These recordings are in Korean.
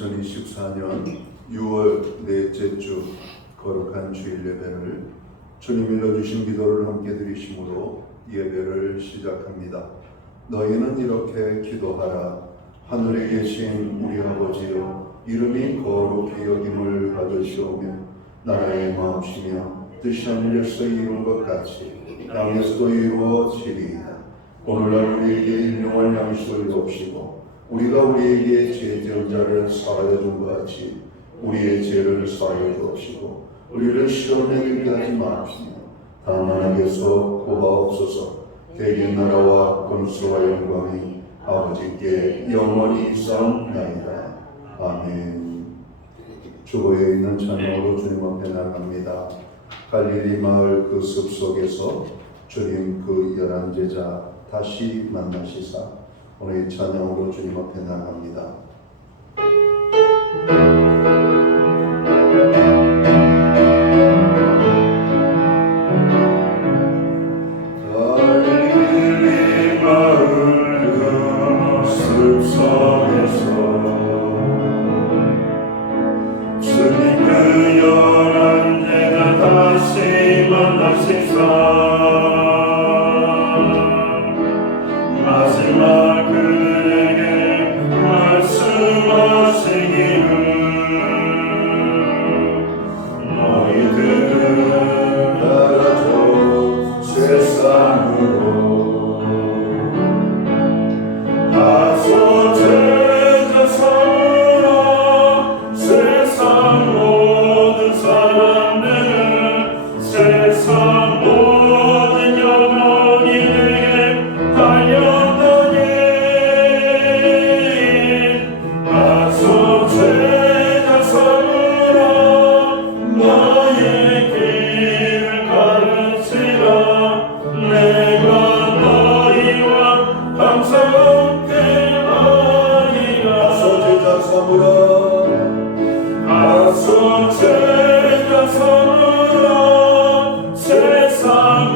2024년 6월 넷째 주 거룩한 주일 예배를 주님 일러주신 기도를 함께 드리심으로 예배를 시작합니다. 너희는 이렇게 기도하라. 하늘에 계신 우리 아버지여, 이름이 거룩히 여김을 받으시오며 나라의 마음이시며 뜻이 하늘에서 이룬 것 같이 땅에서도 이루어지리이다. 오늘날 우리에게 일용할 양식을 주옵시고 우리가 우리에게 죄 지은 자를 사하여 준 것 같이 우리의 죄를 사하여 주옵시고 우리를 시험에 들게 하지 마옵시며 다만 악에서 구하옵소서. 대개 나라와 권수와 영광이 아버지께 영원히 있사옵나이다. 아멘. 주보에 있는 찬양으로 주님 앞에 나갑니다. 갈릴리 마을 그 숲속에서 주님 그 11제자 다시 만나시사 오늘 이 찬양으로 주님 앞에 나갑니다. 갈릴리 마을 그 숲속에서 주님 그 11제자 다시 만나시사 마지막 그들에게 말씀하시기를 너희들은 나가서 세상으로 가서 제자 삼으라. 세상 모든 사람들은 세상 모든 영혼이에게 하려더니 가서 제자 삼으라. 너의 길을 가르치라. 내가 너희와 항상 함께하리라. 가서 제자 삼으라. 가서 제자 삼으라. 세상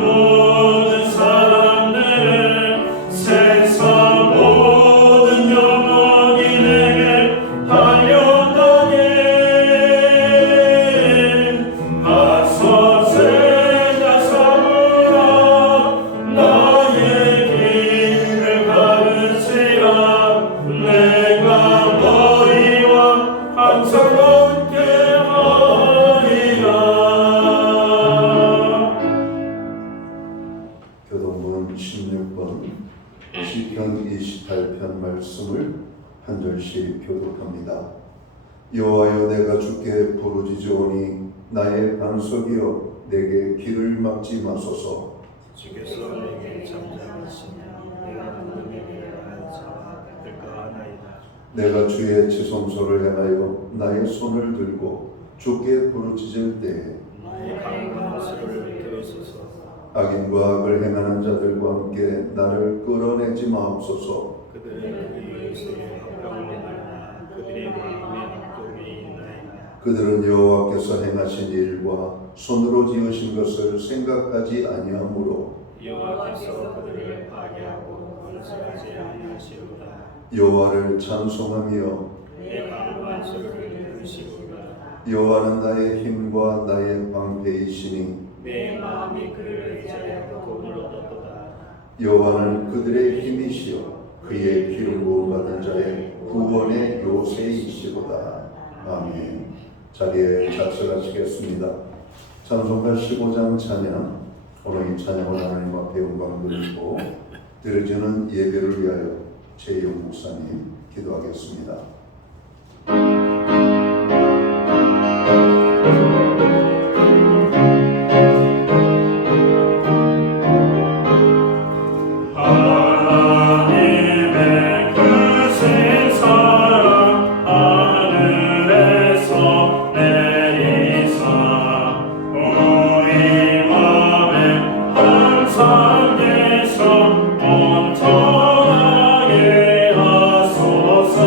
모든 사람들은 세상 모든 영혼이 내게 하려더니 가서 제자 삼으라. 너의 길을 가르치라. 내가 너희와 항상 함께하리라. 교동문 16번 시편 28편 말씀을 한 절씩 교독합니다. 여호와여, 내가 주께 부르짖으오니 나의 반석이여, 내게 길을 막지 마소서. 주께서 내게 잠잠하시며 내가 하나님의 자와 될까하나이다. 내가 주의 지성소를 행하여 나의 손을 들고 주께 부르짖을 때에 나의 강한 수를 들으소서. 악인과 악을 행하는 자들과 함께 나를 끌어내지 마옵소서. 그들은 그 이웃에게 합병하나이다. 그들의 마음에 악독이 있나이다. 그들은 여호와께서 행하신 일과 손으로 지으신 것을 생각하지 아니하므로 여호와께서 그들을 파괴하고 건설하지 아니하시로다. 여호와를 찬송하며 내 강한 수를 들으시로다. 여호와는 나의 힘과 나의 방패이시니 내 마음이 그를 의지하여 구원을 얻었도다. 여호와는 그들의 힘이시여 그의 피를 구원받은 자의 구원의 요새이시로다. 아멘. 자리에 잡석하시겠습니다. 찬송가 15장 찬양. 오늘 이 찬양을 하나님 앞에 영광 돌리고 드려지는 예배를 위하여 최영 목사님 기도하겠습니다. 항상 온전하게 하소서.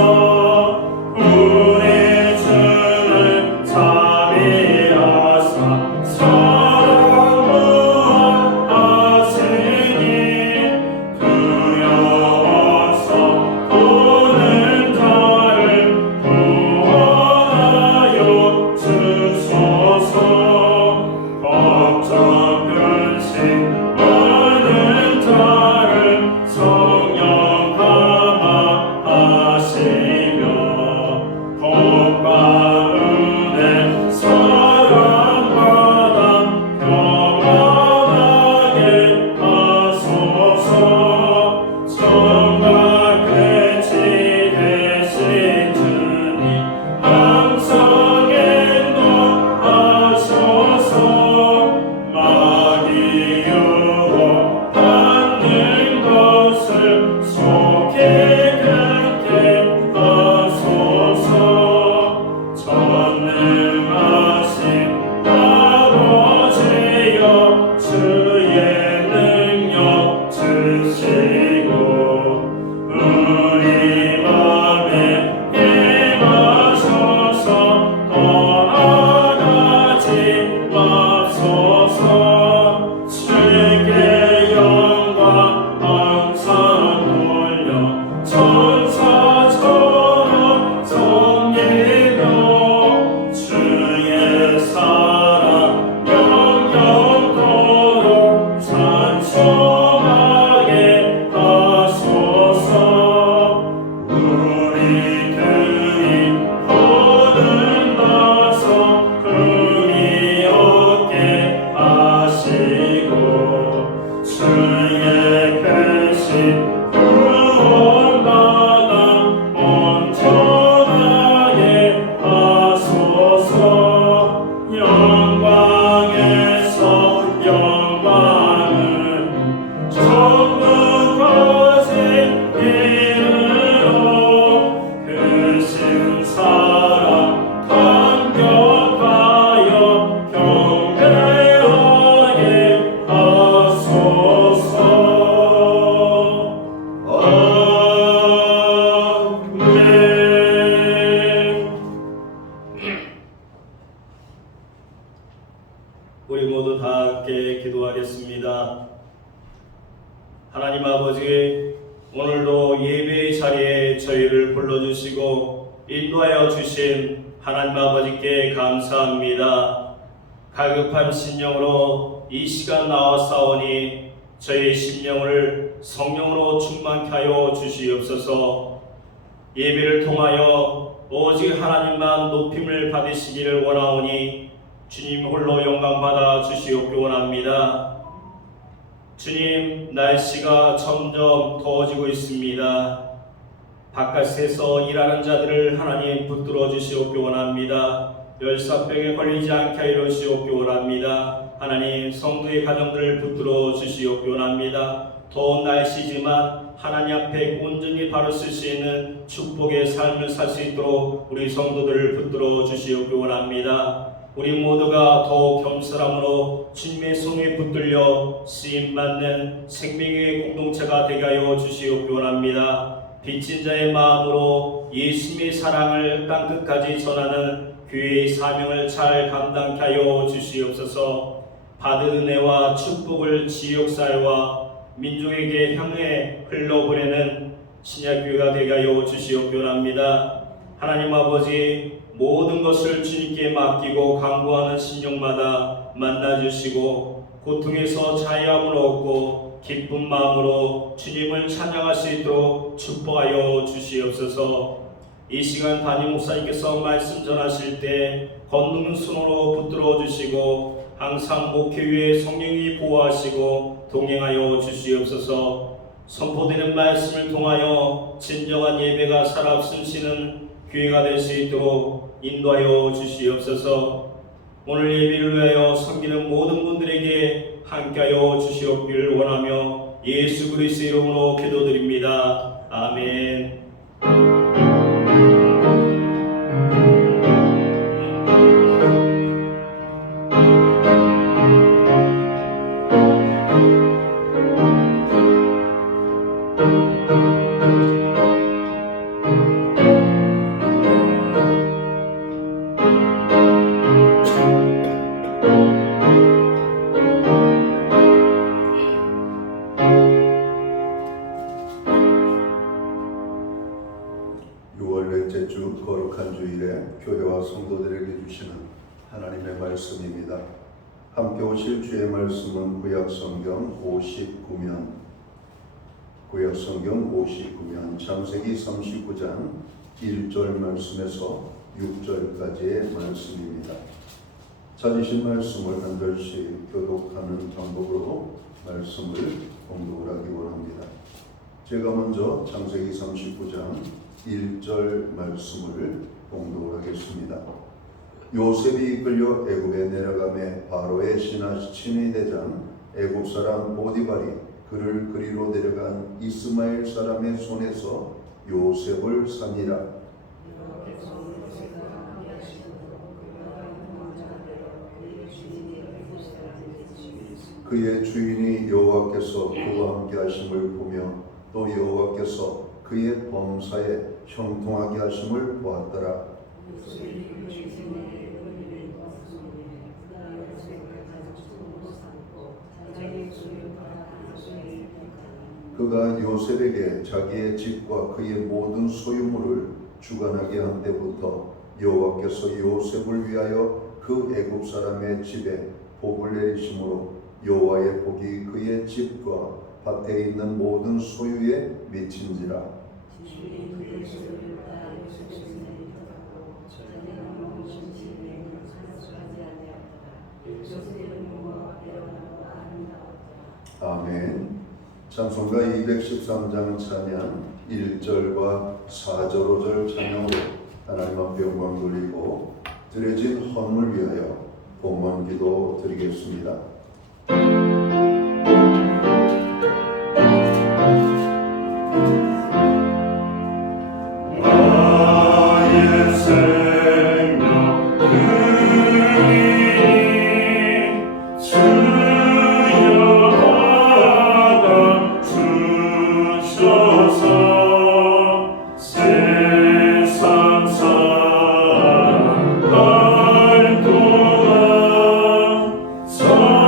기도하겠습니다. 하나님 아버지, 오늘도 예배의 자리에 저희를 불러주시고 인도하여 주신 하나님 아버지께 감사합니다. 갈급한 심령으로 이 시간 나왔사오니 저희의 심령을 성령으로 충만케 하여 주시옵소서. 예배를 통하여 오직 하나님만 높임을 받으시기를 원하오니 주님 홀로 영광받아 주시옵기 원합니다. 주님, 날씨가 점점 더워지고 있습니다. 바깥에서 일하는 자들을 하나님 붙들어 주시옵기 원합니다. 열사병에 걸리지 않게 하여 주시옵기 원합니다. 하나님, 성도의 가정들을 붙들어 주시옵기 원합니다. 더운 날씨지만 하나님 앞에 온전히 바로 쓸 수 있는 축복의 삶을 살 수 있도록 우리 성도들을 붙들어 주시옵기 원합니다. 우리 모두가 더욱 겸손함으로 주님의 손에 붙들려 쓰임받는 생명의 공동체가 되게 하여 주시옵기 원합니다. 빚진 자의 마음으로 예수님의 사랑을 땅끝까지 전하는 교회의 사명을 잘 감당케 하여 주시옵소서. 받은 은혜와 축복을 지역사회와 민족에게 향해 흘러보내는 신약교회가 되게 하여 주시옵기 원합니다. 하나님 아버지, 모든 것을 주님께 맡기고 간구하는 심령마다 만나주시고 고통에서 자유함을 얻고 기쁜 마음으로 주님을 찬양할 수 있도록 축복하여 주시옵소서. 이 시간 담임 목사님께서 말씀 전하실 때 권능 손으로 붙들어 주시고 항상 목회 위에 성령이 보호하시고 동행하여 주시옵소서. 선포되는 말씀을 통하여 진정한 예배가 살아 숨쉬는 교회가 될 수 있도록 인도하여 주시옵소서. 오늘 예배를 위하여 섬기는 모든 분들에게 함께하여 주시옵기를 원하며 예수 그리스도의 이름으로 기도드립니다. 아멘. 넷째 주 거룩한 주일에 교회와 성도들에게 주시는 하나님의 말씀입니다. 함께 오실 주의 말씀은 구약성경 59면 창세기 39장 1절 말씀에서 6절까지의 말씀입니다. 찾으신 말씀을 한 절씩 교독하는 방법으로 말씀을 공독을 하기 원합니다. 제가 먼저 창세기 39장 1절 말씀을 공독을 하겠습니다. 요셉이 이끌려 애굽에 내려가매 바로의 친위 대장 애굽 사람 보디발이 그를 그리로 데려간 이스마엘 사람의 손에서 요셉을 산이라. 그의 주인이 여호와께서 그와 함께 하심을 보며 또 여호와께서 그의 범사에 형통하게 하심을 보았더라. 그가 요셉에게 자기의 집과 그의 모든 소유물을 주관하게 한 때부터 여호와께서 요셉을 위하여 그 애굽 사람의 집에 복을 내리심으로 여호와의 복이 그의 집과 밭에 있는 모든 소유에 미친지라. 아멘. 찬송가 213장 찬양 1절과 4절 5절 찬양으로 하나님 앞에 영광 돌리고 드려진 헌물 위하여 봉헌 기도 드리겠습니다. 서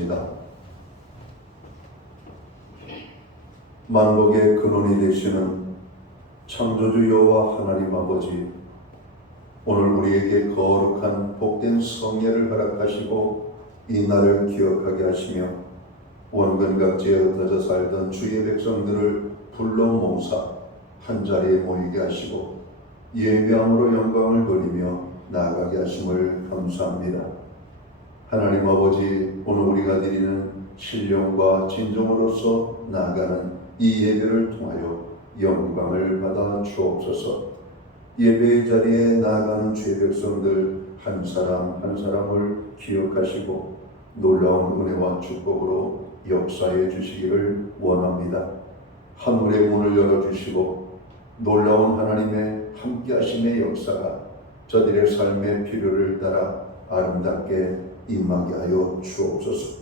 기도드리겠습니다. 만복의 근원이 되시는 창조주 여호와 하나님 아버지, 오늘 우리에게 거룩한 복된 성례를 허락하시고 이 날을 기억하게 하시며 원근 각지에 흩어져 살던 주의 백성들을 불러 모으사 한자리에 모이게 하시고 예배함으로 영광을 돌리며 나아가게 하심을 감사합니다. 하나님 아버지, 오늘 우리가 드리는 신령과 진정으로서 나아가는 이 예배를 통하여 영광을 받아 주옵소서. 예배의 자리에 나아가는 주의 백성들 한 사람 한 사람을 기억하시고 놀라운 은혜와 축복으로 역사해 주시기를 원합니다. 하늘의 문을 열어주시고 놀라운 하나님의 함께하심의 역사가 저들의 삶의 필요를 따라 아름답게 임하게 하여 주옵소서.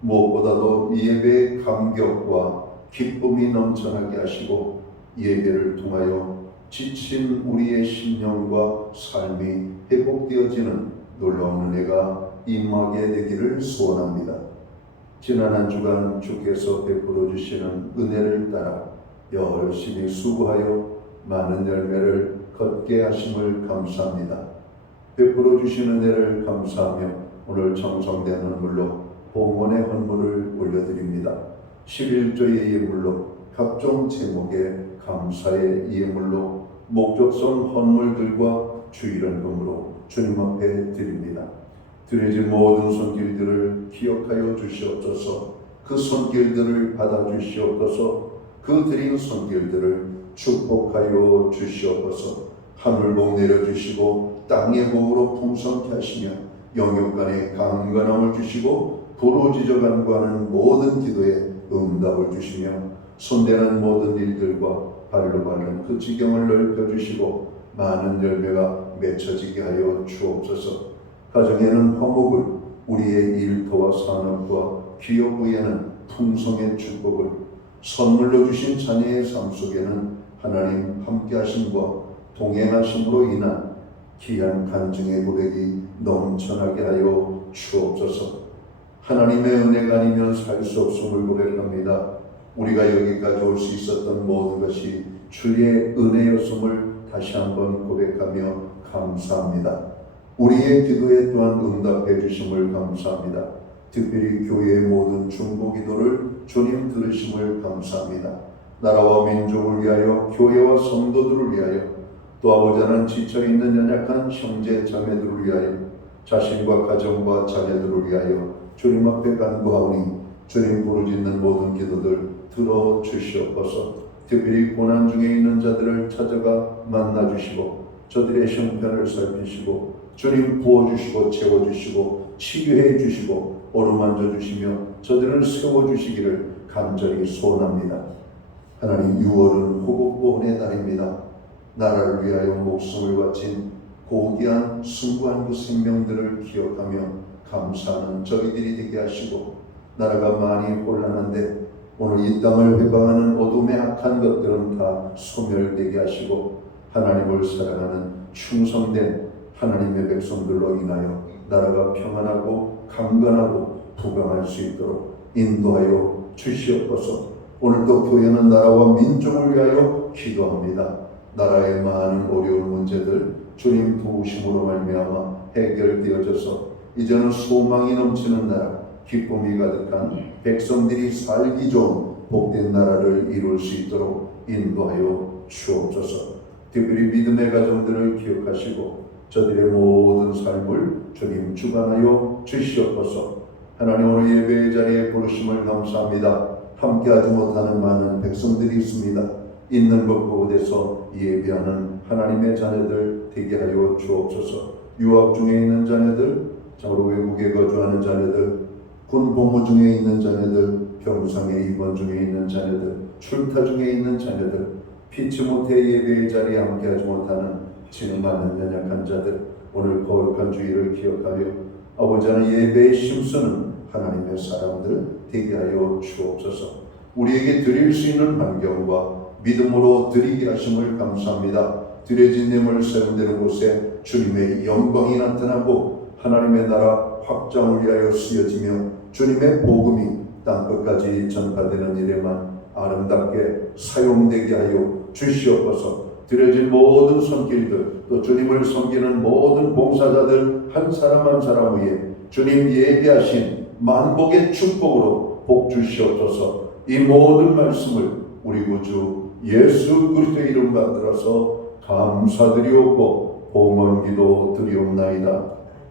무엇보다도 예배의 감격과 기쁨이 넘쳐나게 하시고 예배를 통하여 지친 우리의 심령과 삶이 회복되어지는 놀라운 은혜가 임하게 되기를 소원합니다. 지난 한 주간 주께서 베풀어 주시는 은혜를 따라 열심히 수고하여 많은 열매를 걷게 하심을 감사합니다. 베풀어 주신 은혜를 감사하며 오늘 정성된 헌물로 봉헌의 헌물을 올려드립니다. 11조의 예물로 각종 제목의 감사의 예물로 목적성 헌물들과 주일헌금으로 주님 앞에 드립니다. 드려진 모든 손길들을 기억하여 주시옵소서. 그 손길들을 받아 주시옵소서. 그 드린 손길들을 축복하여 주시옵소서. 하늘복 내려주시고 땅의 복으로 풍성케 하시며 영육간에 강건함을 주시고 부르짖어 간구하는 모든 기도에 응답을 주시며 손대는 모든 일들과 발로 밟는 그 지경을 넓혀주시고 많은 열매가 맺혀지게 하여 주옵소서. 가정에는 화목을, 우리의 일터와 산업과 기업 위에는 풍성의 축복을, 선물로 주신 자녀의 삶 속에는 하나님 함께하심과 동행하심으로 인한 귀한 간증의 고백이 넘쳐나게 하여 주옵소서. 하나님의 은혜가 아니면 살 수 없음을 고백합니다. 우리가 여기까지 올 수 있었던 모든 것이 주의 은혜였음을 다시 한번 고백하며 감사합니다. 우리의 기도에 또한 응답해 주심을 감사합니다. 특별히 교회의 모든 중보 기도를 주님 들으심을 감사합니다. 나라와 민족을 위하여, 교회와 성도들을 위하여, 또 아버지 하나님 지쳐있는 연약한 형제 자매들을 위하여, 자신과 가정과 자녀들을 위하여 주님 앞에 간구하오니 주님 부르짖는 모든 기도들 들어주시옵소서. 특별히 고난 중에 있는 자들을 찾아가 만나주시고 저들의 형편을 살피시고 주님 부어주시고 채워주시고 치유해 주시고 어루만져 주시며 저들을 세워주시기를 간절히 소원합니다. 하나님, 6월은 호국보훈의 달입니다. 나라를 위하여 목숨을 바친 고귀한 숭고한 그 생명들을 기억하며 감사하는 저희들이 되게 하시고, 나라가 많이 혼란한데 오늘 이 땅을 회방하는 어둠의 악한 것들은 다 소멸되게 하시고 하나님을 사랑하는 충성된 하나님의 백성들로 인하여 나라가 평안하고 강건하고 부강할 수 있도록 인도하여 주시옵소서. 오늘도 교회는 나라와 민족을 위하여 기도합니다. 나라의 많은 어려운 문제들 주님 도우심으로 말미암아 해결되어져서 이제는 소망이 넘치는 나라, 기쁨이 가득한 백성들이 살기 좋은 복된 나라를 이룰 수 있도록 인도하여 주옵소서. 특별히 믿음의 가정들을 기억하시고 저들의 모든 삶을 주님 주관하여 주시옵소서. 하나님, 오늘 예배의 자리에 부르심을 감사합니다. 함께하지 못하는 많은 백성들이 있습니다. 있는 것 가운데서 예배하는 하나님의 자녀들 되게 하여 주옵소서. 유학 중에 있는 자녀들, 참으로 외국에 거주하는 자녀들, 군 복무 중에 있는 자녀들, 병상에 입원 중에 있는 자녀들, 출타 중에 있는 자녀들, 피치 못해 예배의 자리에 함께하지 못하는 지능 많은 연약한 자들, 오늘 거룩한 주일을 기억하며 아버지 하나님 예배에 힘쓰는 하나님의 사람들 되게 하여 주옵소서. 우리에게 드릴 수 있는 환경과 믿음으로 드리게 하심을 감사합니다. 드려진 예물 세운되는 곳에 주님의 영광이 나타나고 하나님의 나라 확장을 위하여 쓰여지며 주님의 복음이 땅끝까지 전파되는 일에만 아름답게 사용되게 하여 주시옵소서. 드려진 모든 손길들, 또 주님을 섬기는 모든 봉사자들 한 사람 한 사람 위에 주님 예비하신 만복의 축복으로 복 주시옵소서. 이 모든 말씀을 우리 구주 예수 그리스도의 이름 받들어서 감사드리옵고 봉헌기도 드리옵나이다.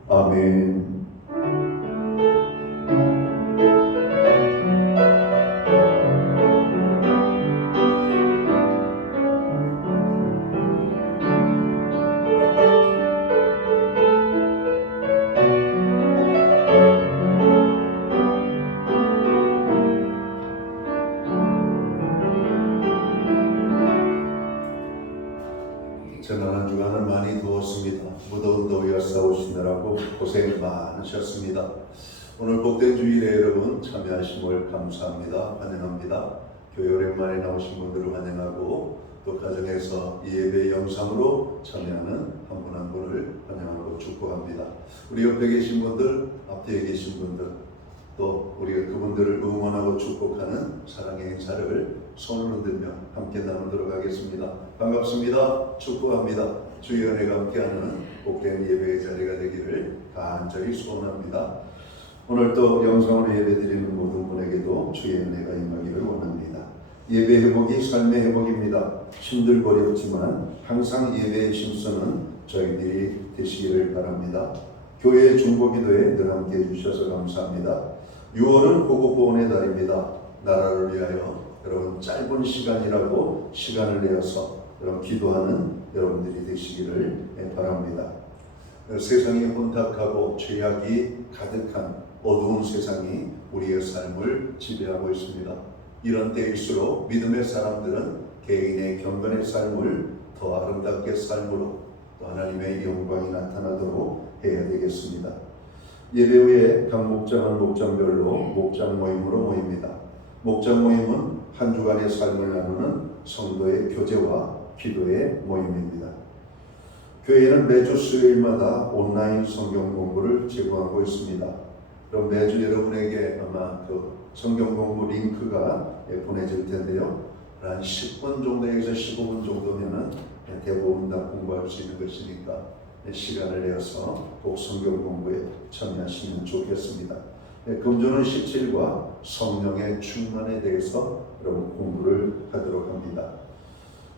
아멘. 지난 한 주간은 많이 더웠습니다. 무더운 더위와 싸우시느라고 고생 많으셨습니다. 오늘 복된 주일에 여러분 참여하심을 감사합니다. 환영합니다. 교회 오랜만에 나오신 분들을 환영하고 또 가정에서 이 예배 영상으로 참여하는 한 분 한 분을 환영하고 축복합니다. 우리 옆에 계신 분들, 앞뒤에 계신 분들, 또 우리가 그분들을 응원하고 축복하는 사랑의 인사를 손을 흔들며 함께 나누도록 하겠습니다. 반갑습니다. 축복합니다. 주의 은혜가 함께하는 복된 예배의 자리가 되기를 간절히 소원합니다. 오늘 또 영상으로 예배드리는 모든 분에게도 주의 은혜가 임하기를 원합니다. 예배 회복이 삶의 회복입니다. 힘들고 어렵지만 항상 예배에 힘쓰는 저희들이 되시기를 바랍니다. 교회 중보기도에 늘 함께 해주셔서 감사합니다. 6월은 고국보훈의 달입니다. 나라를 위하여 여러분 짧은 시간이라고 시간을 내어서 여러분 기도하는 여러분들이 되시기를 바랍니다. 세상이 혼탁하고 죄악이 가득한 어두운 세상이 우리의 삶을 지배하고 있습니다. 이런 때일수록 믿음의 사람들은 개인의 경건의 삶을 더 아름답게 삶으로 또 하나님의 영광이 나타나도록 해야 되겠습니다. 예배 후에 각 목장은 목장별로 목장 모임으로 모입니다. 목장 모임은 한 주간의 삶을 나누는 성도의 교제와 기도의 모임입니다. 교회는 매주 수요일마다 온라인 성경 공부를 제공하고 있습니다. 그럼 매주 여러분에게 아마 그 성경 공부 링크가 보내질 텐데요. 한 10분 정도에서 15분 정도면은 대부분 다 공부할 수 있는 것이니까 시간을 내어서 꼭 성경 공부에 참여하시면 좋겠습니다. 금주는 17과 성령의 충만에 대해서 여러분 공부를 하도록 합니다.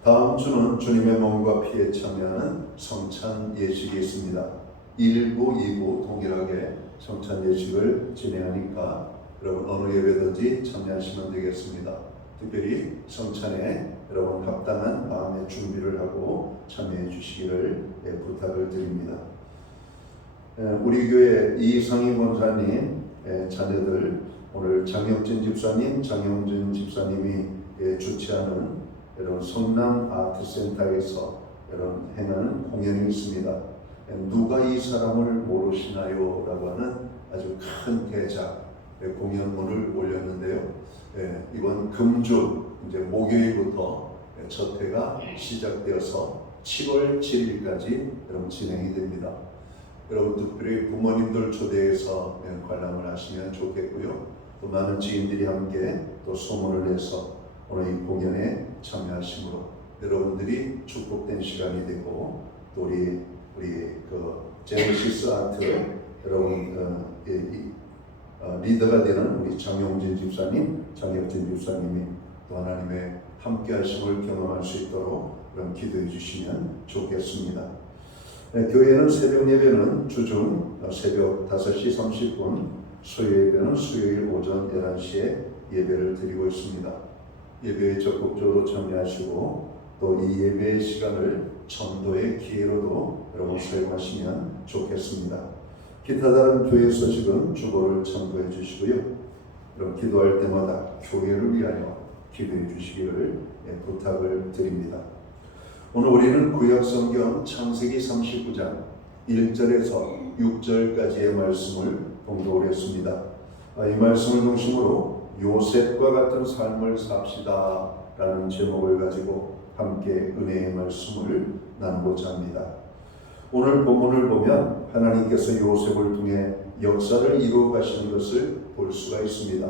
다음 주는 주님의 몸과 피에 참여하는 성찬 예식이 있습니다. 1부, 2부 동일하게 성찬 예식을 진행하니까 여러분 어느 예배든지 참여하시면 되겠습니다. 특별히 성찬에 여러분 합당한 마음의 준비를 하고 참여해 주시기를 부탁을 드립니다. 우리 교회 이상희 권사님 자녀들 오늘 장혁진 집사님, 장영준 집사님이 주최하는 여러분 성남 아트센터에서 여러분 행하는 공연이 있습니다. 누가 이 사람을 모르시나요? 라고 하는 아주 큰 대작 공연문을 올렸는데요. 이번 금주 이제 목요일부터 첫 회가 시작되어서 7월 7일까지 여러분 진행이 됩니다. 여러분 특별히 부모님들 초대해서 관람을 하시면 좋겠고요. 또 많은 지인들이 함께 또 소문을 내서 오늘 이 공연에 참여하심으로 여러분들이 축복된 시간이 되고 또 우리 그 제네시스 아트 여러분 리더가 되는 우리 장용진 집사님, 장혁진 집사님이 또 하나님의 함께하심을 경험할 수 있도록 그런 기도해 주시면 좋겠습니다. 교회는 새벽 예배는 주중 새벽 5시 30분, 수요 예배는 수요일 오전 11시에 예배를 드리고 있습니다. 예배에 적극적으로 참여하시고 또 이 예배의 시간을 전도의 기회로도 여러분 사용하시면 좋겠습니다. 기타 다른 교회 소식은 주보를 참고해 주시고요. 여러분 기도할 때마다 교회를 위하여 기도해 주시기를 부탁을 드립니다. 오늘 우리는 구약성경 창세기 39장 1절에서 6절까지의 말씀을 봉독을 했습니다. 이 말씀을 중심으로 요셉과 같은 삶을 삽시다 라는 제목을 가지고 함께 은혜의 말씀을 나누고자 합니다. 오늘 본문을 보면 하나님께서 요셉을 통해 역사를 이루어 가시는 것을 볼 수가 있습니다.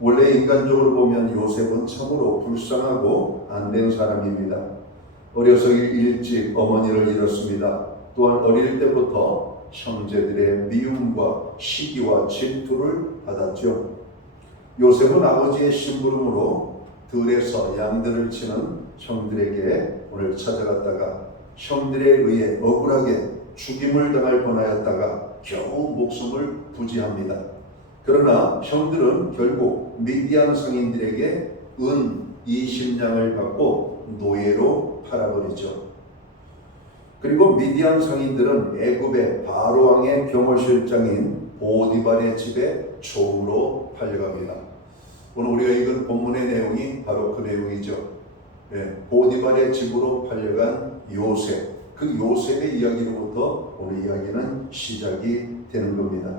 원래 인간적으로 보면 요셉은 참으로 불쌍하고 안 된 사람입니다. 어려서 일찍 어머니를 잃었습니다. 또한 어릴 때부터 형제들의 미움과 시기와 질투를 받았죠. 요셉은 아버지의 심부름으로 들에서 양들을 치는 형들에게 오늘 찾아갔다가 형들에 의해 억울하게 죽임을 당할 뻔하였다가 겨우 목숨을 부지합니다. 그러나 형들은 결국 미디안 상인들에게 은 20냥을 받고 노예로 팔아버리죠. 그리고 미디안 상인들은 애굽의 바로 왕의 경호실장인 보디발의 집에 종으로 팔려갑니다. 오늘 우리가 읽은 본문의 내용이 바로 그 내용이죠. 보디발의 집으로 팔려간 요셉, 그 요셉의 이야기로부터 오늘 이야기는 시작이 되는 겁니다.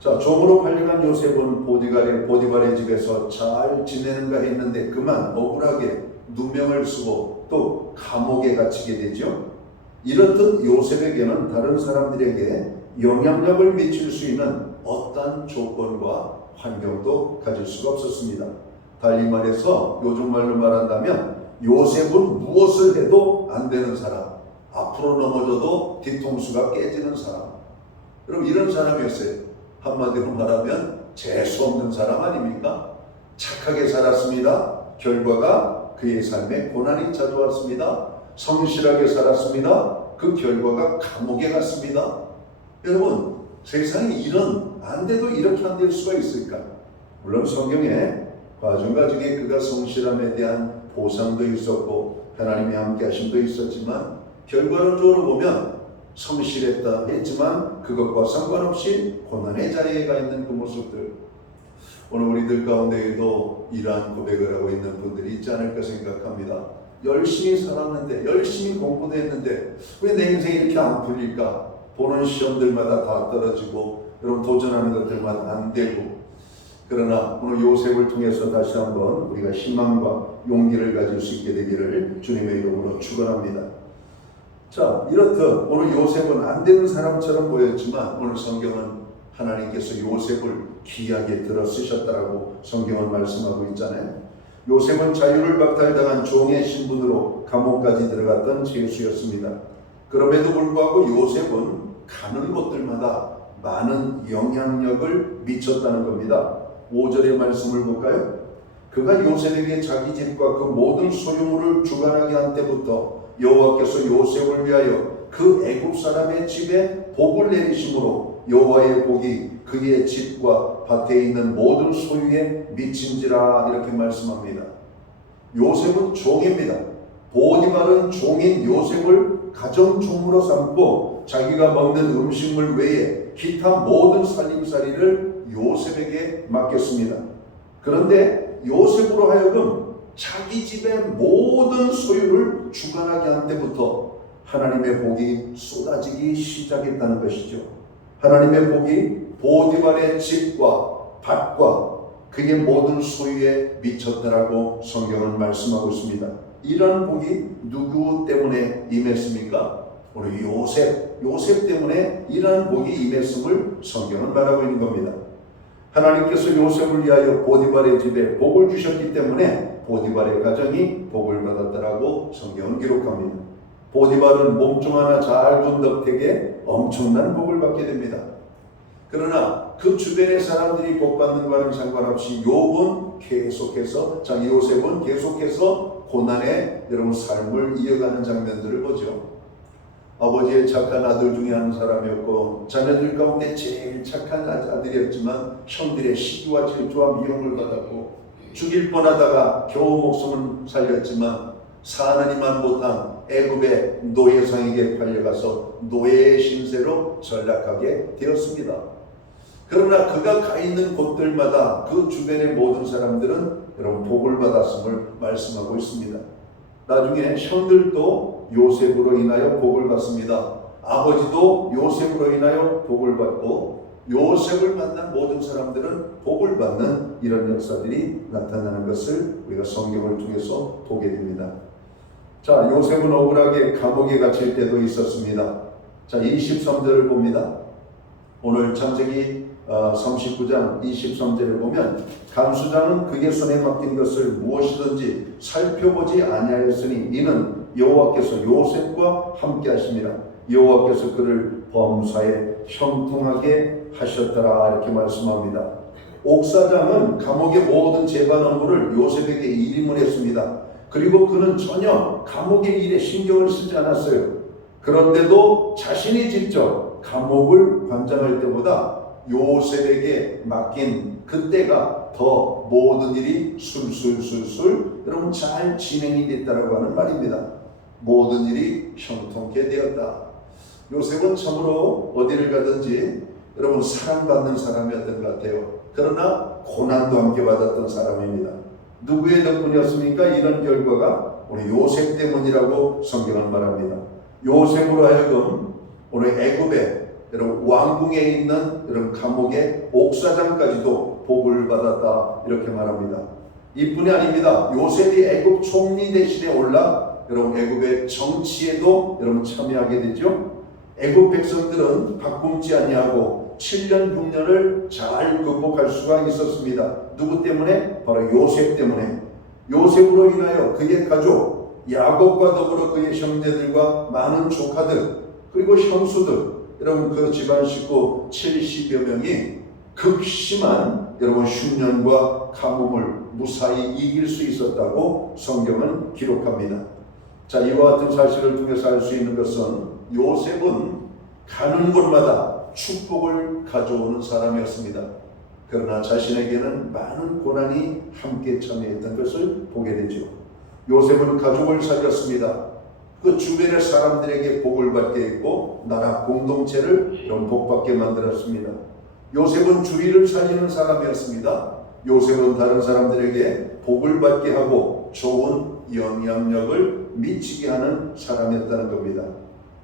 자, 종으로 팔려간 요셉은 보디발의 집에서 잘 지내는가 했는데 그만 억울하게 누명을 쓰고 또 감옥에 갇히게 되죠. 이렇듯 요셉에게는 다른 사람들에게 영향력을 미칠 수 있는 어떤 조건과 환경도 가질 수가 없었습니다. 달리 말해서 요즘 말로 말한다면 요셉은 무엇을 해도 안 되는 사람, 앞으로 넘어져도 뒤통수가 깨지는 사람. 여러분 이런 사람이었어요. 한마디로 말하면 재수 없는 사람 아닙니까? 착하게 살았습니다. 결과가 그의 삶에 고난이 찾아왔습니다. 성실하게 살았습니다. 그 결과가 감옥에 갔습니다. 여러분 세상에 이런 안 돼도 이렇게 안 될 수가 있을까? 물론 성경에 과정과 중에 그가 성실함에 대한 보상도 있었고 하나님의 함께 하심도 있었지만 결과론적으로 보면 성실했다 했지만 그것과 상관없이 고난의 자리에 가 있는 그 모습들, 오늘 우리들 가운데에도 이러한 고백을 하고 있는 분들이 있지 않을까 생각합니다. 열심히 살았는데, 열심히 공부도 했는데 왜 내 인생이 이렇게 안 풀릴까? 보는 시험들마다 다 떨어지고 여러분 도전하는 것들마다 안 되고. 그러나 오늘 요셉을 통해서 다시 한번 우리가 희망과 용기를 가질 수 있게 되기를 주님의 이름으로 축원합니다. 자, 이렇듯 오늘 요셉은 안 되는 사람처럼 보였지만 오늘 성경은 하나님께서 요셉을 귀하게 들어 쓰셨다라고 성경은 말씀하고 있잖아요. 요셉은 자유를 박탈당한 종의 신분으로 감옥까지 들어갔던 죄수였습니다. 그럼에도 불구하고 요셉은 가는 곳들마다 많은 영향력을 미쳤다는 겁니다. 5절의 말씀을 볼까요? 그가 요셉에게 자기 집과 그 모든 소유물을 주관하게 한 때부터 여호와께서 요셉을 위하여 그 애굽 사람의 집에 복을 내리심으로 여호와의 복이 그의 집과 밭에 있는 모든 소유에 미친지라 이렇게 말씀합니다. 요셉은 종입니다. 보디발은 종인 요셉을 가정종으로 삼고 자기가 먹는 음식물 외에 기타 모든 살림살이를 요셉에게 맡겼습니다. 그런데 요셉으로 하여금 자기 집의 모든 소유를 주관하게 한 때부터 하나님의 복이 쏟아지기 시작했다는 것이죠. 하나님의 복이 보디발의 집과 밭과 그의 모든 소유에 미쳤다라고 성경은 말씀하고 있습니다. 이런 복이 누구 때문에 임했습니까? 오늘 요셉 때문에 이러한 복이 임했음을 성경은 말하고 있는 겁니다. 하나님께서 요셉을 위하여 보디발의 집에 복을 주셨기 때문에 보디발의 가정이 복을 받았다라고 성경은 기록합니다. 보디발은 몸종 하나 잘 둔 덕택에 엄청난 복을 받게 됩니다. 그러나 그 주변의 사람들이 복 받는 것과는 상관없이 요셉은 계속해서 고난의 여러분 삶을 이어가는 장면들을 보죠. 아버지의 착한 아들 중에 한 사람이었고 자녀들 가운데 제일 착한 아들이었지만 형들의 시기와 질투와 미움을 받았고 죽일 뻔하다가 겨우 목숨을 살렸지만 사느니만 못한 애굽의 노예상에게 팔려가서 노예의 신세로 전락하게 되었습니다. 그러나 그가 가 있는 곳들마다 그 주변의 모든 사람들은 여러분 복을 받았음을 말씀하고 있습니다. 나중에 형들도 요셉으로 인하여 복을 받습니다. 아버지도 요셉으로 인하여 복을 받고 요셉을 만난 모든 사람들은 복을 받는 이런 역사들이 나타나는 것을 우리가 성경을 통해서 보게 됩니다. 자, 요셉은 억울하게 감옥에 갇힐 때도 있었습니다. 자, 23절을 봅니다. 오늘 창세기 39장 23절에 보면 간수장은 그의 손에 맡긴 것을 무엇이든지 살펴보지 아니하였으니 이는 여호와께서 요셉과 함께 하심이라. 여호와께서 그를 범사에 형통하게 하셨더라 이렇게 말씀합니다. 옥사장은 감옥의 모든 재반 업무를 요셉에게 일임을 그리고 그는 전혀 감옥의 일에 신경을 쓰지 않았어요. 그런데도 자신이 직접 감옥을 관장할 때보다 요셉에게 맡긴 그때가 더 모든 일이 술술술술 여러분 잘 진행이 됐다라고 하는 말입니다. 모든 일이 형통케 되었다. 요셉은 참으로 어디를 가든지 여러분 사랑받는 사람이었던 것 같아요. 그러나 고난도 함께 받았던 사람입니다. 누구의 덕분이었습니까? 이런 결과가 우리 요셉 때문이라고 성경은 말합니다. 요셉으로 하여금 오늘 애굽에 여러분 왕궁에 있는 여러분 감옥의 옥사장까지도 복을 받았다 이렇게 말합니다. 이뿐이 아닙니다. 요셉이 애굽 총리 대신에 올라 여러분 애굽의 정치에도 여러분 참여하게 되죠. 애굽 백성들은 바꿈지 아니하고 7년 6년을 잘 극복할 수가 있었습니다. 누구 때문에? 바로 요셉 때문에. 요셉으로 인하여 그의 가족 야곱과 더불어 그의 형제들과 많은 조카들 그리고 형수들 여러분 그 집안 식구 70여 명이 극심한 여러분 흉년과 가뭄을 무사히 이길 수 있었다고 성경은 기록합니다. 자, 이와 같은 사실을 통해서 알 수 있는 것은 요셉은 가는 곳마다 축복을 가져오는 사람이었습니다. 그러나 자신에게는 많은 고난이 함께 참여했던 것을 보게 되죠. 요셉은 가족을 살렸습니다. 그 주변의 사람들에게 복을 받게 했고 나라 공동체를 이런 복받게 만들었습니다. 요셉은 주위를 살리는 사람이었습니다. 요셉은 다른 사람들에게 복을 받게 하고 좋은 영향력을 미치게 하는 사람이었다는 겁니다.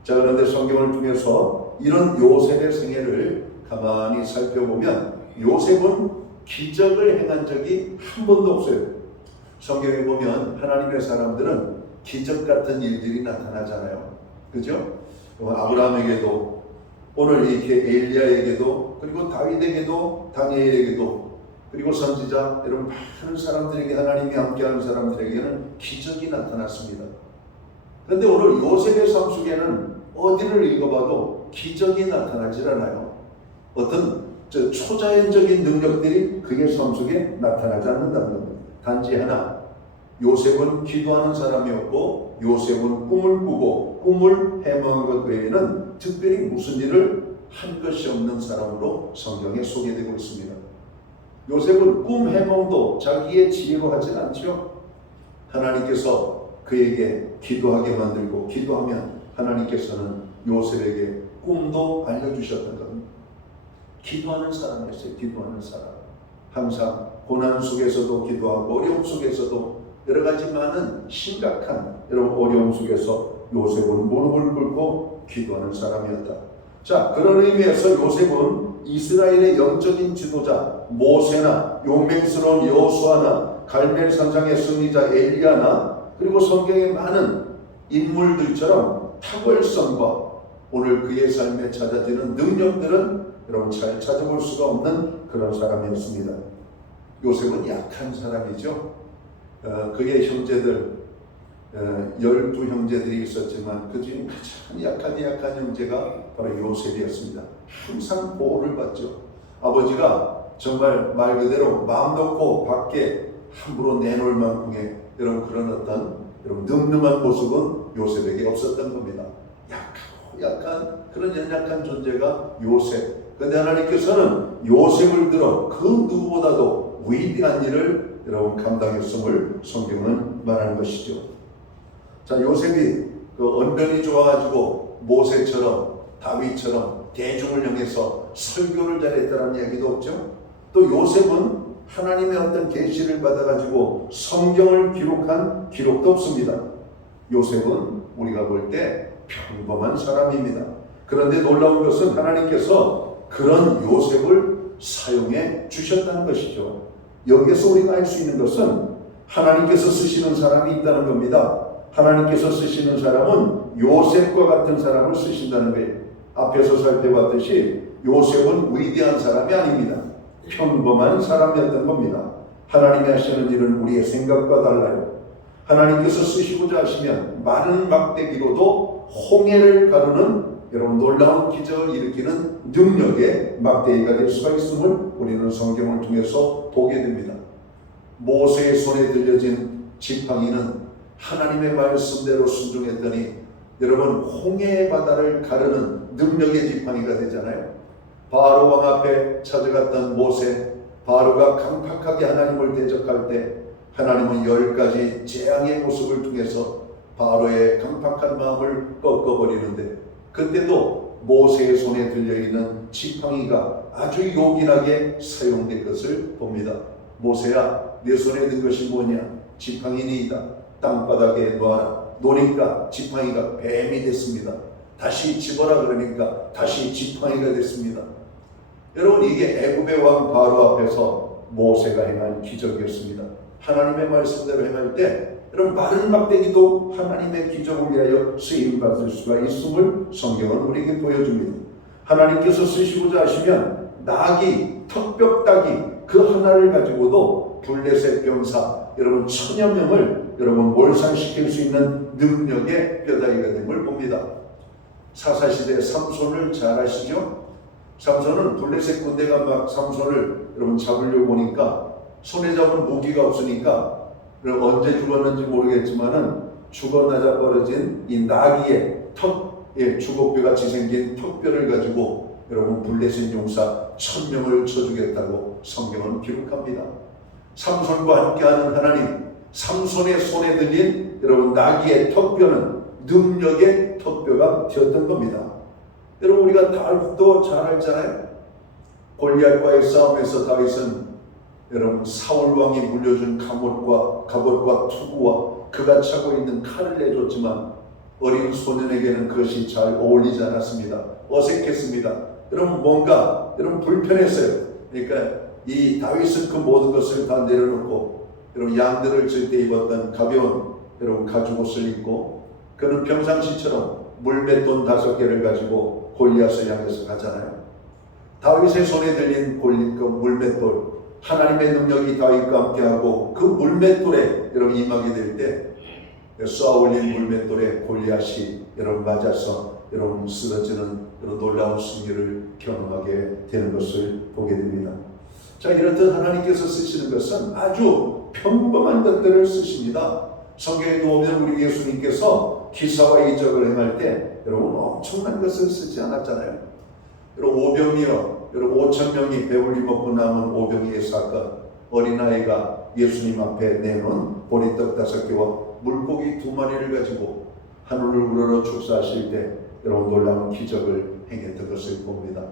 자, 그런데 성경을 통해서 이런 요셉의 생애를 가만히 살펴보면 요셉은 기적을 행한 적이 한 번도 없어요. 성경에 보면 하나님의 사람들은 기적 같은 일들이 나타나잖아요. 그죠? 아브라함에게도 오늘 이렇게 엘리야에게도 그리고 다윗에게도 다니엘에게도 그리고 선지자 여러분 많은 사람들에게 하나님이 함께하는 사람들에게는 기적이 나타났습니다. 그런데 오늘 요셉의 삶 속에는 어디를 읽어봐도 기적이 나타나질 않아요. 어떤 초자연적인 능력들이 그의 삶 속에 나타나지 않는다는 겁니다. 단지 하나, 요셉은 기도하는 사람이었고 요셉은 꿈을 꾸고 꿈을 해몽한 것 외에는 특별히 무슨 일을 한 것이 없는 사람으로 성경에 소개되고 있습니다. 요셉은 꿈 해몽도 자기의 지혜로 하진 않죠. 하나님께서 그에게 기도하게 만들고 기도하면 하나님께서는 요셉에게 꿈도 알려주셨던 겁니다. 기도하는 사람이었어요. 기도하는 사람. 항상 고난 속에서도 기도하고 어려움 속에서도 여러 가지 많은 심각한 여러분 어려움 속에서 요셉은 무릎을 꿇고 기도하는 사람이었다. 자, 그런 의미에서 요셉은 이스라엘의 영적인 지도자 모세나 용맹스러운 여호수아나 갈멜산상의 승리자 엘리야나 그리고 성경의 많은 인물들처럼 탁월성과 오늘 그의 삶에 찾아지는 능력들은 여러분 잘 찾아볼 수가 없는 그런 사람이었습니다. 요셉은 약한 사람이죠. 그의 형제들 12형제들이 있었지만 그 중에 가장 약한 형제가 바로 요셉이었습니다. 항상 보호를 받죠. 아버지가 정말 말 그대로 마음 놓고 밖에 함부로 내놓을 만큼의 여러분 그런 어떤 여러분 늠름한 모습은 요셉에게 없었던 겁니다. 약한 그런 연약한 존재가 요셉. 그런데 하나님께서는 요셉을 들어 그 누구보다도 위대한 일을 여러분 감당했음을 성경은 말하는 것이죠. 자, 요셉이 그 언변이 좋아가지고 모세처럼 다윗처럼 대중을 향해서 설교를 잘했다는 이야기도 없죠. 또 요셉은 하나님의 어떤 계시를 받아가지고 성경을 기록한 기록도 없습니다. 요셉은 우리가 볼 때 평범한 사람입니다. 그런데 놀라운 것은 하나님께서 그런 요셉을 사용해 주셨다는 것이죠. 여기에서 우리가 알 수 있는 것은 하나님께서 쓰시는 사람이 있다는 겁니다. 하나님께서 쓰시는 사람은 요셉과 같은 사람을 쓰신다는 거예요. 앞에서 살펴봤듯이 요셉은 위대한 사람이 아닙니다. 평범한 사람이었던 겁니다. 하나님이 하시는 일은 우리의 생각과 달라요. 하나님께서 쓰시고자 하시면 마른 막대기로도 홍해를 가르는 여러분 놀라운 기적을 일으키는 능력의 막대기가 될 수가 있음을 우리는 성경을 통해서 보게 됩니다. 모세의 손에 들려진 지팡이는 하나님의 말씀대로 순종했더니 여러분 홍해의 바다를 가르는 능력의 지팡이가 되잖아요. 바로 왕 앞에 찾아갔던 모세, 바로가 강팍하게 하나님을 대적할 때 하나님은 10가지 재앙의 모습을 통해서 바로의 강팍한 마음을 꺾어버리는데, 그때도 모세의 손에 들려있는 지팡이가 아주 요긴하게 사용된 것을 봅니다. 모세야, 내 손에 든 것이 뭐냐? 지팡이니이다. 땅바닥에 놓아라. 놓으니까 지팡이가 뱀이 됐습니다. 다시 집어라 그러니까 다시 지팡이가 됐습니다. 여러분, 이게 애굽의 왕 바로 앞에서 모세가 행한 기적이었습니다. 하나님의 말씀대로 행할 때 여러분 마른 막대기도 하나님의 기적을 위하여 쓰임받을 수가 있음을 성경은 우리에게 보여줍니다. 하나님께서 쓰시고자 하시면 나귀, 턱벽따기 그 하나를 가지고도 블레셋 병사 여러분 1000여 명을 여러분 몰살시킬 수 있는 능력의 뼈다귀가 됨을 봅니다. 사사시대 삼손을 잘 아시죠? 삼손은 블레셋 군대가 막 삼손을 여러분 잡으려고 오니까 손에 잡은 무기가 없으니까 언제 죽었는지 모르겠지만은 죽어나자 벌어진 이 나귀의 턱에 주걱뼈같이 생긴 턱뼈를 가지고 여러분 블레셋 용사 1000명을 쳐주겠다고 성경은 기록합니다. 삼손과 함께하는 하나님, 삼손의 손에 들린 여러분 나귀의 턱뼈는 능력의 턱뼈가 되었던 겁니다. 여러분 우리가 다윗도 잘 알잖아요. 골리앗과의 싸움에서 다윗은 여러분 사울 왕이 물려준 갑옷과 투구와 그가 차고 있는 칼을 내줬지만 어린 소년에게는 그것이 잘 어울리지 않았습니다. 어색했습니다. 여러분 뭔가 여러분 불편했어요. 그러니까 이 다윗은 그 모든 것을 다 내려놓고 여러분 양들을 칠 때 입었던 가벼운 여러분 가죽옷을 입고 그는 평상시처럼 물맷돈 5개를 가지고 골리앗을 향해서 가잖아요. 다윗의 손에 들린 그 물맷돌, 하나님의 능력이 다윗과 함께하고 그 물맷돌에 여러분 임하게 될 때 쏘아올린 물맷돌에 골리앗이 여러분 맞아서 여러분 쓰러지는 그런 놀라운 승리를 경험하게 되는 것을 보게 됩니다. 자, 이렇듯 하나님께서 쓰시는 것은 아주 평범한 것들을 쓰십니다. 성경에 보면 우리 예수님께서 기사와 이적을 행할 때 여러분 엄청난 것을 쓰지 않았잖아요. 여러분 오병이어 여러분 5,000명이 배불리 먹고 남은 오병이의 사건, 어린아이가 예수님 앞에 내놓은 보리떡 5개와 물고기 2마리를 가지고 하늘을 우러러 축사하실 때 여러분 놀라운 기적을 행했던 것을 봅니다.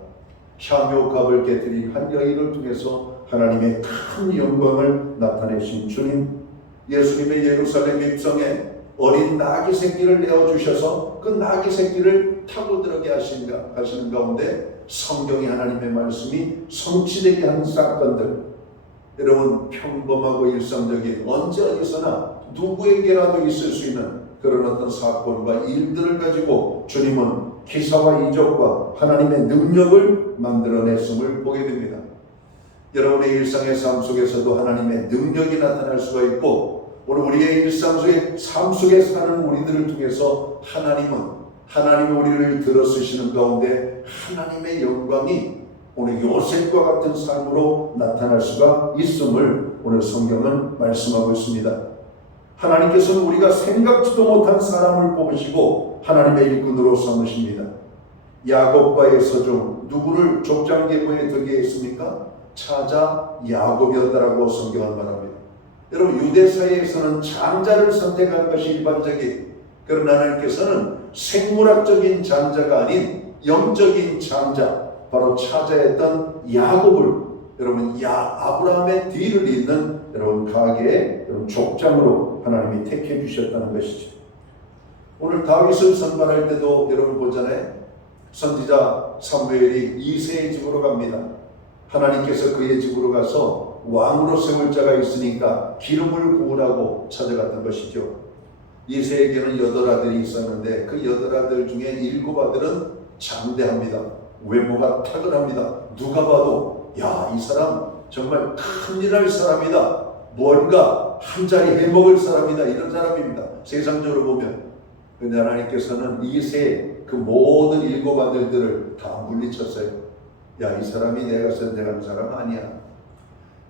향유값을 깨뜨린 한 여인을 통해서 하나님의 큰 영광을 나타내신 주님, 예수님의 예루살렘 입성에 어린 나귀 새끼를 내어주셔서 그 나귀 새끼를 타고 들어게 하시는 가운데 성경의 하나님의 말씀이 성취되게 하는 사건들, 여러분 평범하고 일상적인 언제 어디서나 누구에게라도 있을 수 있는 그런 어떤 사건과 일들을 가지고 주님은 기사와 이적과 하나님의 능력을 만들어냈음을 보게 됩니다. 여러분의 일상의 삶 속에서도 하나님의 능력이 나타날 수가 있고 오늘 우리의 일상 속에 삶 속에 사는 우리들을 통해서 하나님이 우리를 들어 쓰시는 가운데 하나님의 영광이 오늘 요셉과 같은 삶으로 나타날 수가 있음을 오늘 성경은 말씀하고 있습니다. 하나님께서는 우리가 생각지도 못한 사람을 뽑으시고 하나님의 일꾼으로 삼으십니다. 야곱과의 서중 누구를 족장계보에 들게 했습니까? 차자 야곱이었다라고 성경은 말합니다. 여러분 유대 사회에서는 장자를 선택하는 것이 일반적인, 그러나 하나님께서는 생물학적인 장자가 아닌 영적인 장자, 바로 차자였던 야곱을 여러분 아브라함의 뒤를 잇는 여러분 가계의 여러분 족장으로 하나님이 택해 주셨다는 것이죠. 오늘 다윗을 선발할 때도 여러분 보잖아요. 선지자 사무엘이 이새의 집으로 갑니다. 하나님께서 그의 집으로 가서 왕으로 세울 자가 있으니까 기름을 부으라고 찾아갔던 것이죠. 이새에게는 8 아들이 있었는데 그 8 아들 중에 7 아들은 장대합니다. 외모가 탁월합니다. 누가 봐도 야, 이 사람 정말 큰일 할 사람이다. 뭔가 한 자리 해먹을 사람이다. 이런 사람입니다. 세상적으로 보면. 근데 하나님께서는 이세 그 모든 일곱 아들들을 다 물리쳤어요. 야, 이 사람이 내가 선택한 사람 아니야.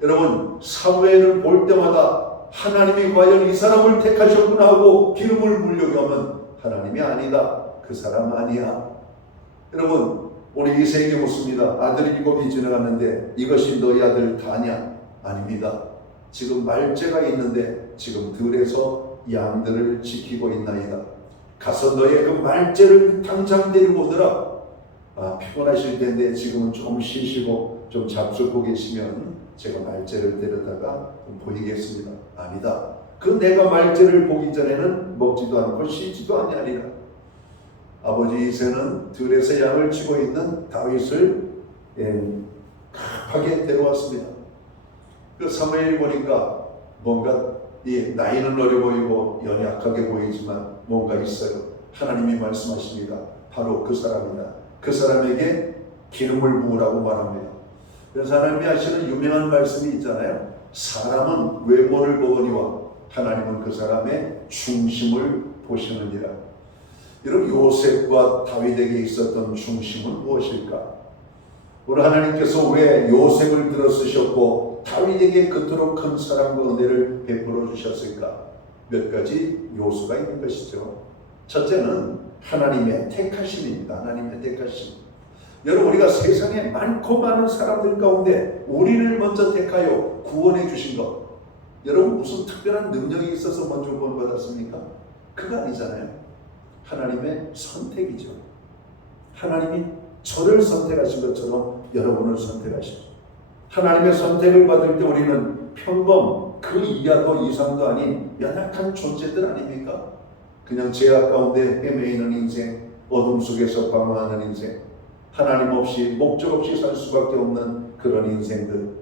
여러분, 사무엘을 볼 때마다 하나님이 과연 이 사람을 택하셨구나 하고 기름을 부으려고 하면 하나님이 아니다. 그 사람 아니야. 여러분, 우리 이세에게 묻습니다. 아들 7이 지나갔는데 이것이 너희 아들 다냐? 아닙니다. 지금 말째가 있는데 지금 들에서 양들을 지키고 있나이다. 가서 너의 그 말째를 당장 데리고 오더라. 피곤하실 텐데 지금은 좀 쉬시고 좀 잡수고 계시면 제가 말째를 데려다가 보이겠습니다. 아니다. 그 내가 말째를 보기 전에는 먹지도 않고 쉬지도 아니하리라. 아버지 이새는 들에서 양을 치고 있는 다윗을 급하게 데려왔습니다. 그 사무엘이 보니까 뭔가 나이는 어려 보이고 연약하게 보이지만 뭔가 있어요. 하나님이 말씀하십니다. 바로 그 사람이다. 그 사람에게 기름을 부으라고 말합니다. 그래서 하나님이 하시는 유명한 말씀이 있잖아요. 사람은 외모를 보거니와 하나님은 그 사람의 중심을 보시느니라. 이런 요셉과 다윗에게 있었던 중심은 무엇일까? 우리 하나님께서 왜 요셉을 들어 쓰셨고 다윗에게 그토록 큰 사랑과 은혜를 베풀어 주셨을까? 몇 가지 요소가 있는 것이죠. 첫째는 하나님의 택하심입니다. 하나님의 택하심. 여러분, 우리가 세상에 많고 많은 사람들 가운데 우리를 먼저 택하여 구원해 주신 것, 여러분 무슨 특별한 능력이 있어서 먼저 구원받았습니까? 그거 아니잖아요. 하나님의 선택이죠. 하나님이 저를 선택하신 것처럼 여러분을 선택하시죠. 하나님의 선택을 받을 때 우리는 평범 그 이하도 이상도 아닌 연약한 존재들 아닙니까? 그냥 죄악 가운데 헤매이는 인생, 어둠 속에서 방황하는 인생, 하나님 없이 목적 없이 살 수밖에 없는 그런 인생들,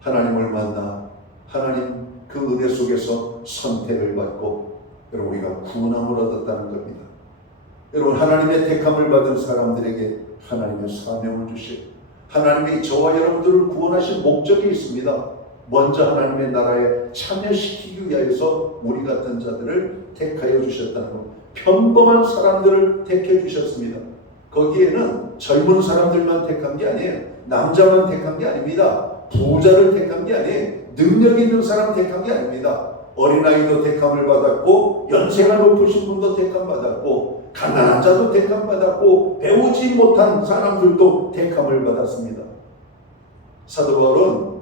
하나님을 만나 하나님 그 은혜 속에서 선택을 받고 여러분 우리가 구원함을 얻었다는 겁니다. 여러분, 하나님의 택함을 받은 사람들에게 하나님의 사명을 주시고 하나님이 저와 여러분들을 구원하신 목적이 있습니다. 먼저 하나님의 나라에 참여시키기 위해서 우리 같은 자들을 택하여 주셨다는 것. 평범한 사람들을 택해 주셨습니다. 거기에는 젊은 사람들만 택한 게 아니에요. 남자만 택한 게 아닙니다. 부자를 택한 게 아니에요. 능력 있는 사람 택한 게 아닙니다. 어린아이도 택함을 받았고 연세가 높으신 분도 택함 받았고 가난한 자도 택함 받았고 배우지 못한 사람들도 택함을 받았습니다. 사도 바울은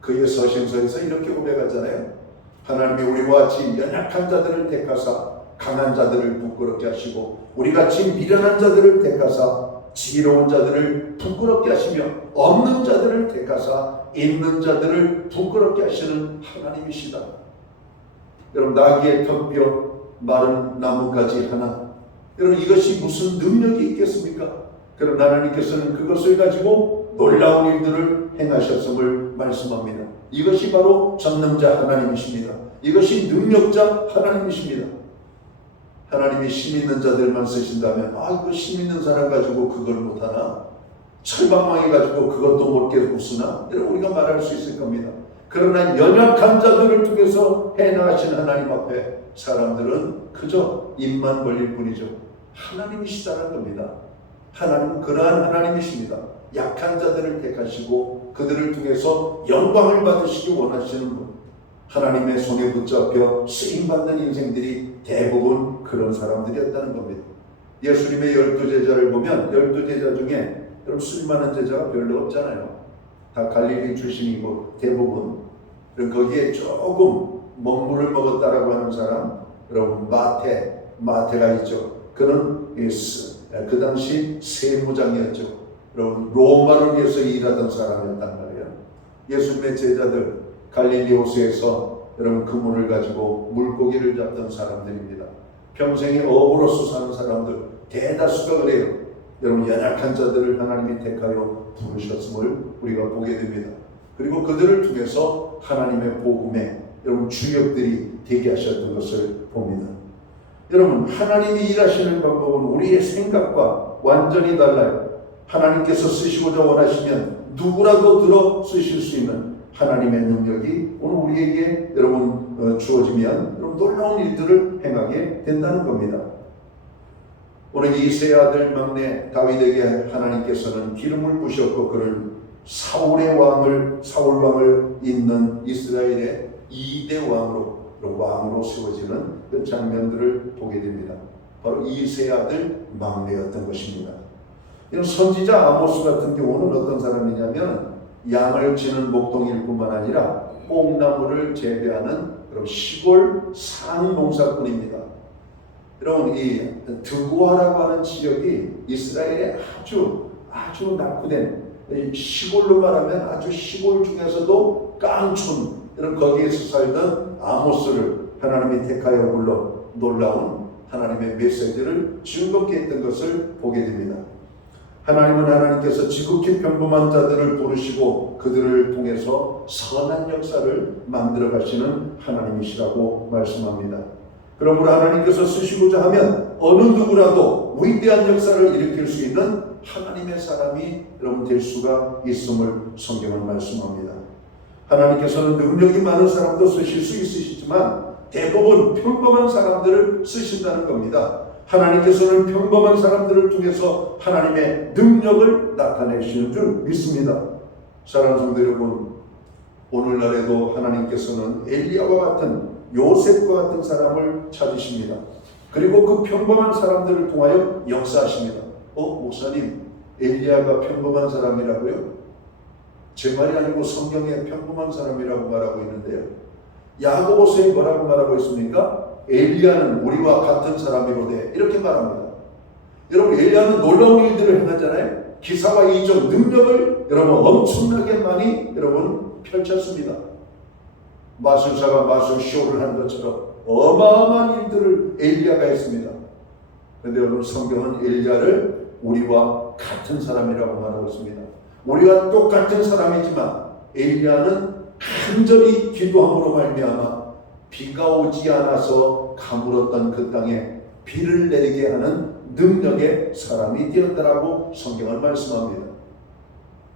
그의 서신서에서 이렇게 고백하잖아요. 하나님이 우리와 같이 연약한 자들을 택하사 강한 자들을 부끄럽게 하시고 우리같이 미련한 자들을 택하사 지혜로운 자들을 부끄럽게 하시며 없는 자들을 택하사 있는 자들을 부끄럽게 하시는 하나님이시다. 여러분, 나귀의 턱뼈 마른 나뭇가지 하나, 여러분 이것이 무슨 능력이 있겠습니까? 그럼 하나님께서는 그것을 가지고 놀라운 일들을 행하셨음을 말씀합니다. 이것이 바로 전능자 하나님이십니다. 이것이 능력자 하나님이십니다. 하나님이 힘 있는 자들만 쓰신다면 그 힘 있는 사람 가지고 그걸 못하나? 철방망이 가지고 그것도 못 깨부수나? 여러분 우리가 말할 수 있을 겁니다. 그러나 연약한 자들을 통해서 해나가신 하나님 앞에 사람들은 그저 입만 벌릴 뿐이죠. 하나님이시다는 겁니다. 하나님은 그러한 하나님이십니다. 약한 자들을 택하시고 그들을 통해서 영광을 받으시기 원하시는 분. 하나님의 손에 붙잡혀 쓰임받는 인생들이 대부분 그런 사람들이었다는 겁니다. 예수님의 12제자를 보면 12제자 중에 여러분 술 많은 제자가 별로 없잖아요. 다 갈릴리 출신이고 대부분. 거기에 조금 먹물을 먹었다라고 하는 사람, 여러분 마태가 있죠. 그는 그 당시 세무장이었죠. 여러분 로마를 위해서 일하던 사람이었단 말이에요. 예수님의 제자들 갈릴리 호수에서 여러분 그물을 가지고 물고기를 잡던 사람들입니다. 평생에 어부로서 사는 사람들 대다수가 그래요. 여러분 연약한 자들을 하나님이 택하여 부르셨음을 우리가 보게 됩니다. 그리고 그들을 통해서 하나님의 복음에 여러분 주역들이 되게 하셨던 것을 봅니다. 여러분, 하나님이 일하시는 방법은 우리의 생각과 완전히 달라요. 하나님께서 쓰시고자 원하시면 누구라도 들어 쓰실 수 있는 하나님의 능력이 오늘 우리에게 여러분 주어지면 여러분 놀라운 일들을 행하게 된다는 겁니다. 오늘 이세 아들 막내 다윗에게 하나님께서는 기름을 부으셨고 그를 사울 왕을 잇는 이스라엘의 2대 왕으로 세워지는 그 장면들을 보게 됩니다. 바로 이세 아들 막내였던 것입니다. 이런 선지자 아모스 같은 경우는 어떤 사람이냐면 양을 치는 목동일 뿐만 아니라 뽕나무를 재배하는 그런 시골 상농사꾼입니다. 여러분, 이 드고아라고 하는 지역이 이스라엘의 아주 낙후된 시골로 말하면 아주 시골 중에서도 깡촌 이런 거기에서 살던 아모스를 하나님이 택하여 불러 놀라운 하나님의 메시지를 즐겁게 했던 것을 보게 됩니다. 하나님께서 지극히 평범한 자들을 부르시고 그들을 통해서 선한 역사를 만들어 가시는 하나님이시라고 말씀합니다. 그러므로 하나님께서 쓰시고자 하면 어느 누구라도 위대한 역사를 일으킬 수 있는 하나님의 사람이 여러분 될 수가 있음을 성경은 말씀합니다. 하나님께서는 능력이 많은 사람도 쓰실 수 있으시지만 대부분 평범한 사람들을 쓰신다는 겁니다. 하나님께서는 평범한 사람들을 통해서 하나님의 능력을 나타내시는 줄 믿습니다. 사랑하는 성도 여러분, 오늘날에도 하나님께서는 엘리야와 같은 요셉과 같은 사람을 찾으십니다. 그리고 그 평범한 사람들을 통하여 역사하십니다. 목사님, 엘리야가 평범한 사람이라고요? 제 말이 아니고 성경에 평범한 사람이라고 말하고 있는데요. 야고보서에 뭐라고 말하고 있습니까? 엘리야는 우리와 같은 사람이로되 이렇게 말합니다. 여러분, 엘리야는 놀라운 일들을 행하잖아요. 기사와 이적, 능력을 여러분 엄청나게 많이 여러분 펼쳤습니다. 마술사가 마술쇼를 한 것처럼 어마어마한 일들을 엘리야가 했습니다. 그런데 여러분, 성경은 엘리야를 우리와 같은 사람이라고 말하고 있습니다. 우리와 똑같은 사람이지만 엘리야는 간절히 기도함으로 말미암아 비가 오지 않아서 가물었던 그 땅에 비를 내리게 하는 능력의 사람이 되었다라고 성경은 말씀합니다.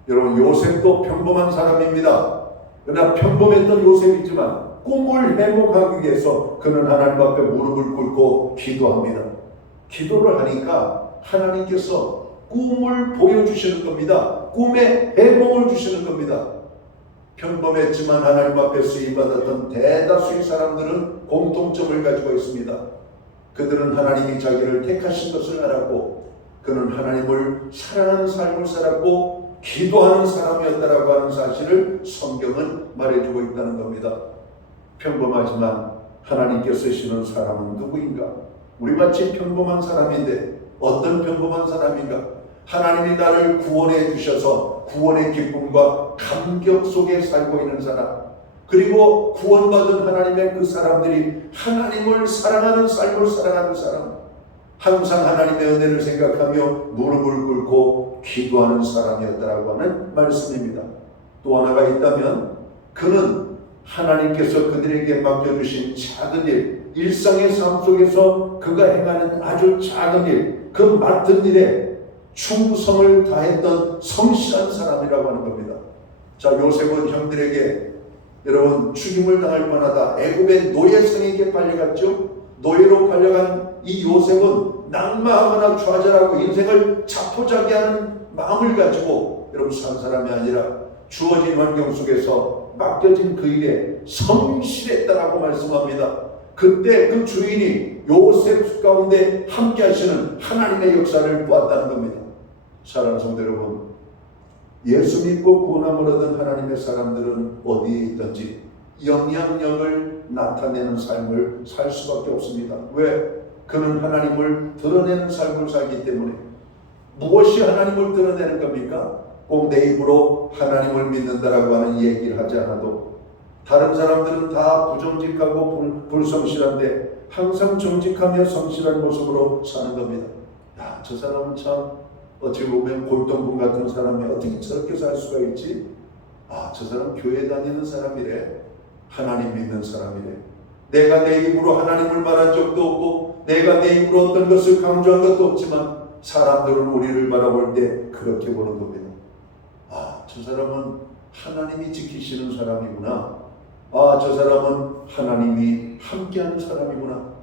여러분, 요셉도 평범한 사람입니다. 그러나 평범했던 요셉이지만 꿈을 회복하기 위해서 그는 하나님 앞에 무릎을 꿇고 기도합니다. 기도를 하니까 하나님께서 꿈을 보여주시는 겁니다. 꿈에 회복을 주시는 겁니다. 평범했지만 하나님 앞에 쓰임받았던 대다수의 사람들은 공통점을 가지고 있습니다. 그들은 하나님이 자기를 택하신 것을 알았고 그는 하나님을 사랑하는 삶을 살았고 기도하는 사람이었다라고 하는 사실을 성경은 말해주고 있다는 겁니다. 평범하지만 하나님께 쓰시는 사람은 누구인가? 우리같이 평범한 사람인데 어떤 평범한 사람인가? 하나님이 나를 구원해 주셔서 구원의 기쁨과 감격 속에 살고 있는 사람, 그리고 구원받은 하나님의 그 사람들이 하나님을 사랑하는 삶을 살아가는 사람, 항상 하나님의 은혜를 생각하며 무릎을 꿇고 기도하는 사람이었다라고 하는 말씀입니다. 또 하나가 있다면 그는 하나님께서 그들에게 맡겨주신 작은 일, 일상의 삶 속에서 그가 행하는 아주 작은 일, 그 맡은 일에 충성을 다했던 성실한 사람이라고 하는 겁니다. 자, 요셉은 형들에게 여러분 죽임을 당할 뻔하다 애굽의 노예성에게 팔려갔죠. 노예로 팔려간 이 요셉은 낙마하거나 좌절하고 인생을 자포자기하는 마음을 가지고 여러분 산 사람이 아니라 주어진 환경 속에서 맡겨진 그 일에 성실했다라고 말씀합니다. 그때 그 주인이 요셉 가운데 함께 하시는 하나님의 역사를 보았다는 겁니다. 사랑하는 성도 여러분, 예수 믿고 구원함을 얻은 하나님의 사람들은 어디에 있든지 영향력을 나타내는 삶을 살 수밖에 없습니다. 왜? 그는 하나님을 드러내는 삶을 살기 때문에. 무엇이 하나님을 드러내는 겁니까? 꼭 내 입으로 하나님을 믿는다라고 하는 얘기를 하지 않아도 다른 사람들은 다 부정직하고 불성실한데 항상 정직하며 성실한 모습으로 사는 겁니다. 야, 저 사람은 참 어찌 보면 골동품 같은 사람이 어떻게 저렇게 살 수가 있지? 아, 저 사람 교회 다니는 사람이래. 하나님 믿는 사람이래. 내가 내 입으로 하나님을 말한 적도 없고 내가 내 입으로 어떤 것을 강조한 것도 없지만 사람들은 우리를 바라볼 때 그렇게 보는 겁니다. 아, 저 사람은 하나님이 지키시는 사람이구나. 아, 저 사람은 하나님이 함께하는 사람이구나.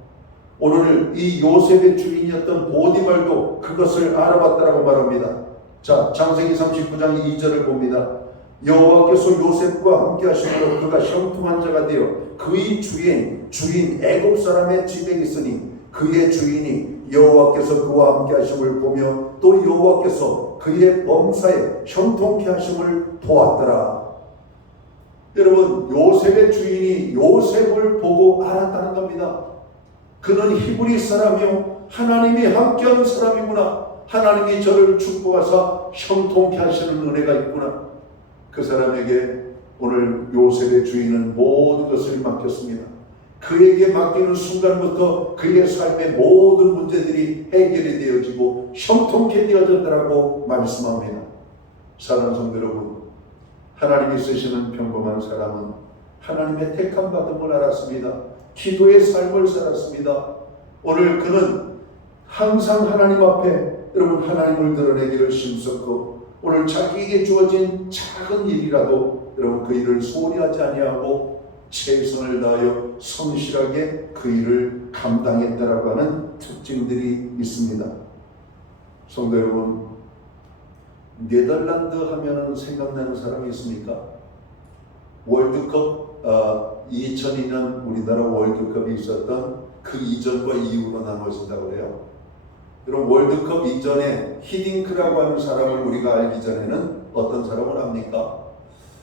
오늘 이 요셉의 주인이었던 보디발도 그것을 알아봤다라고 말합니다. 자, 창세기 39장 2절을 봅니다. 여호와께서 요셉과 함께 하시므로 그가 형통한 자가 되어 그의 주인 애굽 사람의 집에 있으니 그의 주인이 여호와께서 그와 함께 하심을 보며 또 여호와께서 그의 범사에 형통케 하심을 보았더라. 여러분, 요셉의 주인이 요셉을 보고 알았다는 겁니다. 그는 히브리 사람이요 하나님이 함께하는 사람이구나. 하나님이 저를 축복하사 형통케 하시는 은혜가 있구나. 그 사람에게 오늘 요셉의 주인은 모든 것을 맡겼습니다. 그에게 맡기는 순간부터 그의 삶의 모든 문제들이 해결이 되어지고 형통케 되어졌다라고 말씀합니다. 사랑하는 성도 여러분, 하나님이 쓰시는 평범한 사람은 하나님의 택함 받음을 알았습니다. 기도의 삶을 살았습니다. 오늘 그는 항상 하나님 앞에 여러분 하나님을 드러내기를 힘썼고 오늘 자기에게 주어진 작은 일이라도 여러분 그 일을 소홀히 하지 아니하고 최선을 다하여 성실하게 그 일을 감당했다라고 하는 특징들이 있습니다. 성도 여러분, 네덜란드 하면은 생각나는 사람이 있습니까? 월드컵 2002년 우리나라 월드컵이 있었던 그 이전과 이후로 나눠진다고 해요. 여러분, 월드컵 이전에 히딩크라고 하는 사람을 우리가 알기 전에는 어떤 사람을 압니까?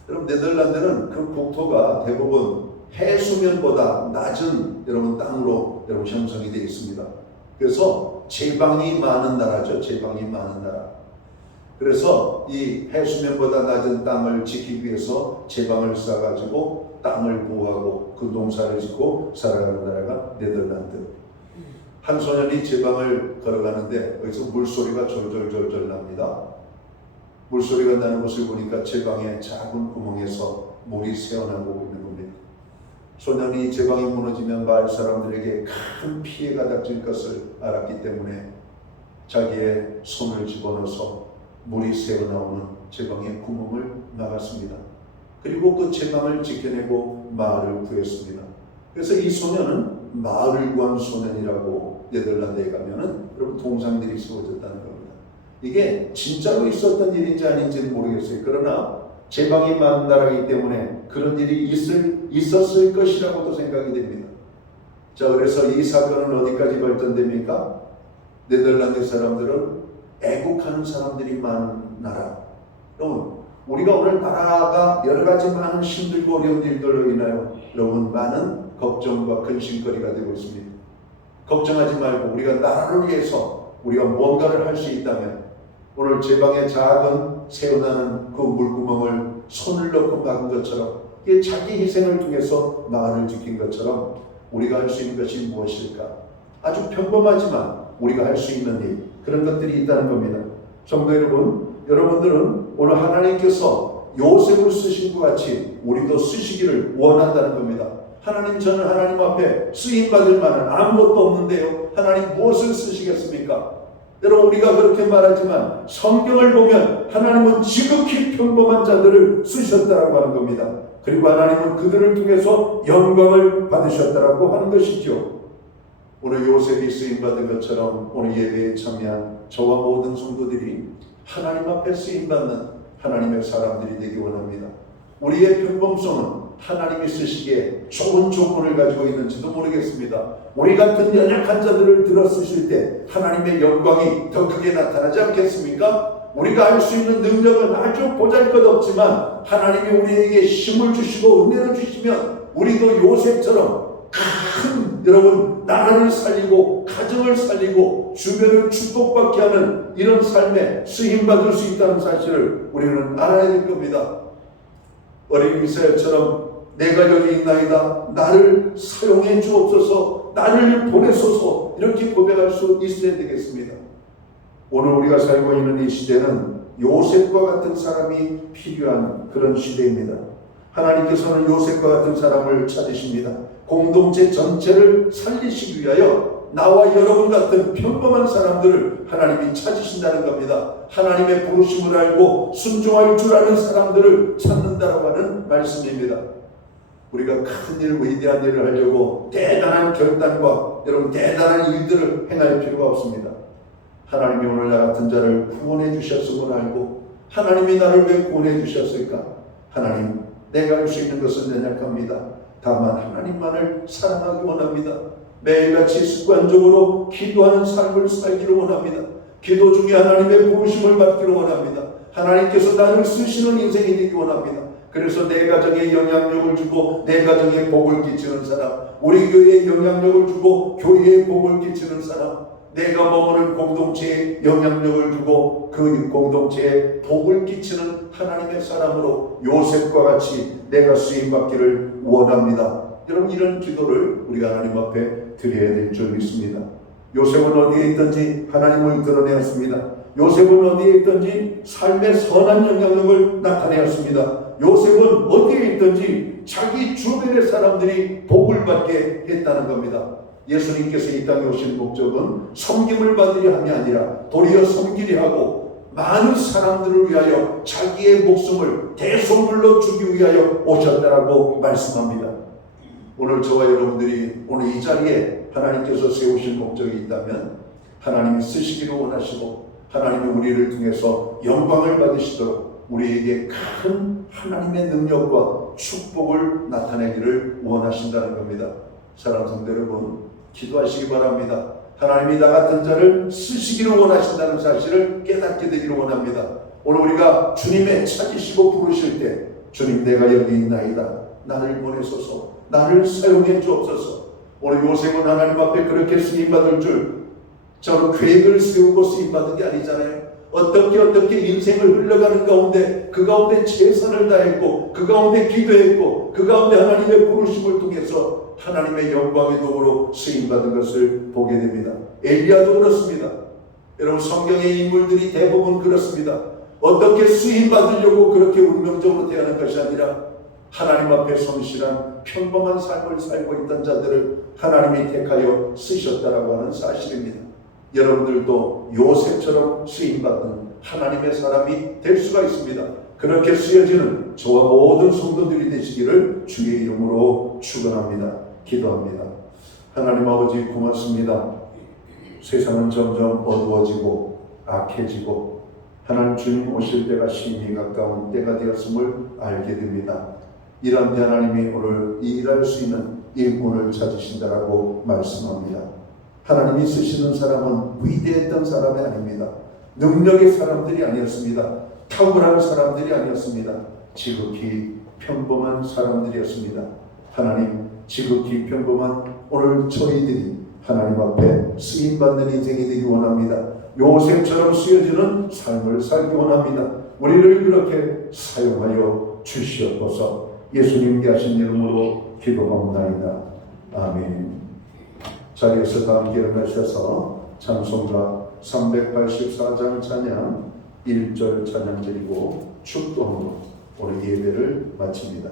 여러분, 네덜란드는 그 국토가 대부분 해수면보다 낮은 여러분 땅으로 여러분 형성이 되어 있습니다. 그래서 제방이 많은 나라죠. 제방이 많은 나라. 그래서 이 해수면보다 낮은 땅을 지키기 위해서 제방을 쌓아가지고 땅을 보호하고 그 농사를 짓고 살아가는 나라가 네덜란드. 한 소년이 제방을 걸어가는데 여기서 물소리가 졸졸졸졸 납니다. 물소리가 나는 것을 보니까 제방의 작은 구멍에서 물이 새어나오고 있는 겁니다. 소년이 제방이 무너지면 마을 사람들에게 큰 피해가 닥칠 것을 알았기 때문에 자기의 손을 집어넣어서 물이 새어나오는 제방의 구멍을 막았습니다. 그리고 그 제방을 지켜내고 마을을 구했습니다. 그래서 이 소년은 마을을 구한 소년이라고 네덜란드에 가면은 여러분 동상들이 세워졌다는 겁니다. 이게 진짜로 있었던 일인지 아닌지는 모르겠어요. 그러나 제방이 많은 나라이기 때문에 그런 일이 있었을 것이라고도 생각이 됩니다. 자, 그래서 이 사건은 어디까지 발전됩니까? 네덜란드 사람들은 애국하는 사람들이 많은 나라. 여러분, 우리가 오늘 나라가 여러 가지 많은 힘들고 어려운 일들로 인하여 여러분 많은 걱정과 근심거리가 되고 있습니다. 걱정하지 말고 우리가 나라를 위해서 우리가 뭔가를 할 수 있다면 오늘 제방에 작은 새어나는 그 물구멍을 손을 넣고 막은 것처럼 이게 자기 희생을 통해서 마을을 지킨 것처럼 우리가 할 수 있는 것이 무엇일까? 아주 평범하지만 우리가 할 수 있는 일, 그런 것들이 있다는 겁니다. 성도 여러분, 여러분들은 오늘 하나님께서 요셉을 쓰신 것 같이 우리도 쓰시기를 원한다는 겁니다. 하나님, 저는 하나님 앞에 쓰임받을 만한 아무것도 없는데요, 하나님 무엇을 쓰시겠습니까? 여러분, 우리가 그렇게 말하지만 성경을 보면 하나님은 지극히 평범한 자들을 쓰셨다라고 하는 겁니다. 그리고 하나님은 그들을 통해서 영광을 받으셨다라고 하는 것이죠. 오늘 요셉이 쓰임받은 것처럼 오늘 예배에 참여한 저와 모든 성도들이 하나님 앞에 쓰임받는 하나님의 사람들이 되기 원합니다. 우리의 평범성은 하나님이 쓰시기에 좋은 조건을 가지고 있는지도 모르겠습니다. 우리 같은 연약한 자들을 들어 쓰실 때 하나님의 영광이 더 크게 나타나지 않겠습니까? 우리가 할 수 있는 능력은 아주 보잘것없지만 하나님이 우리에게 힘을 주시고 은혜를 주시면 우리도 요셉처럼 큰 여러분 나라를 살리고 가정을 살리고 주변을 축복받게 하는 이런 삶에 쓰임받을 수 있다는 사실을 우리는 알아야 될 겁니다. 어린 이스라엘처럼 내가 여기 있나이다, 나를 사용해 주옵소서, 나를 보내소서, 이렇게 고백할 수 있어야 되겠습니다. 오늘 우리가 살고 있는 이 시대는 요셉과 같은 사람이 필요한 그런 시대입니다. 하나님께서는 요셉과 같은 사람을 찾으십니다. 공동체 전체를 살리시기 위하여 나와 여러분 같은 평범한 사람들을 하나님이 찾으신다는 겁니다. 하나님의 부르심을 알고 순종할 줄 아는 사람들을 찾는다라고 하는 말씀입니다. 우리가 큰 일, 위대한 일을 하려고 대단한 결단과 여러분 대단한 일들을 행할 필요가 없습니다. 하나님이 오늘 나 같은 자를 구원해 주셨음을 알고 하나님이 나를 왜 구원해 주셨을까? 하나님, 내가 할 수 있는 것은 연약합니다. 다만 하나님만을 사랑하기 원합니다. 매일같이 습관적으로 기도하는 삶을 살기를 원합니다. 기도 중에 하나님의 부르심을 받기를 원합니다. 하나님께서 나를 쓰시는 인생이 되기 원합니다. 그래서 내 가정에 영향력을 주고 내 가정에 복을 끼치는 사람, 우리 교회에 영향력을 주고 교회에 복을 끼치는 사람, 내가 머무는 공동체에 영향력을 주고 그 공동체에 복을 끼치는 하나님의 사람으로 요셉과 같이 내가 쓰임받기를 원합니다. 여러분, 이런 기도를 우리가 하나님 앞에 드려야 될 줄 믿습니다. 요셉은 어디에 있든지 하나님을 드러내었습니다. 요셉은 어디에 있든지 삶의 선한 영향력을 나타내었습니다. 요셉은 어디에 있든지 자기 주변의 사람들이 복을 받게 했다는 겁니다. 예수님께서 이 땅에 오신 목적은 섬김을 받으려 함이 아니라 도리어 섬기려 하고 많은 사람들을 위하여 자기의 목숨을 대속물로 주기 위하여 오셨다라고 말씀합니다. 오늘 저와 여러분들이 오늘 이 자리에 하나님께서 세우신 목적이 있다면 하나님이 쓰시기를 원하시고 하나님이 우리를 통해서 영광을 받으시도록 우리에게 큰 하나님의 능력과 축복을 나타내기를 원하신다는 겁니다. 사랑하는 성도 여러분, 기도하시기 바랍니다. 하나님이 나 같은 자를 쓰시기를 원하신다는 사실을 깨닫게 되기를 원합니다. 오늘 우리가 주님의 찾으시고 부르실 때 주님, 내가 여기 있나이다. 나를 보내소서. 나를 사용해 주옵소서. 오늘 요셉은 하나님 앞에 그렇게 쓰임받을 줄 저는 계획을 세우고 쓰임받은 게 아니잖아요. 어떻게 인생을 흘러가는 가운데 그 가운데 최선을 다했고 그 가운데 기도했고 그 가운데 하나님의 부르심을 통해서 하나님의 영광의 도구로 쓰임받은 것을 보게 됩니다. 엘리야도 그렇습니다. 여러분, 성경의 인물들이 대부분 그렇습니다. 어떻게 쓰임받으려고 그렇게 운명적으로 태어난 것이 아니라 하나님 앞에 성실한 평범한 삶을 살고 있던 자들을 하나님이 택하여 쓰셨다라고 하는 사실입니다. 여러분들도 요셉처럼 쓰임받는 하나님의 사람이 될 수가 있습니다. 그렇게 쓰여지는 저와 모든 성도들이 되시기를 주의 이름으로 축원합니다. 기도합니다. 하나님 아버지, 고맙습니다. 세상은 점점 어두워지고 악해지고 하나님 주님 오실 때가 심히 가까운 때가 되었음을 알게 됩니다. 이런 하나님이 오늘 일할 수 있는 일꾼을 찾으신다라고 말씀합니다. 하나님이 쓰시는 사람은 위대했던 사람이 아닙니다. 능력의 사람들이 아니었습니다. 탁월한 사람들이 아니었습니다. 지극히 평범한 사람들이었습니다. 하나님, 지극히 평범한 오늘 저희들이 하나님 앞에 쓰임받는 인생이 되기 원합니다. 요셉처럼 쓰여지는 삶을 살기 원합니다. 우리를 그렇게 사용하여 주시옵소서. 예수님께 하신 이름으로 기도하옵나이다. 아멘. 자리에서 다 함께 일어나셔서 찬송가 384장 찬양 1절 찬양 드리고 축도함으로 오늘 예배를 마칩니다.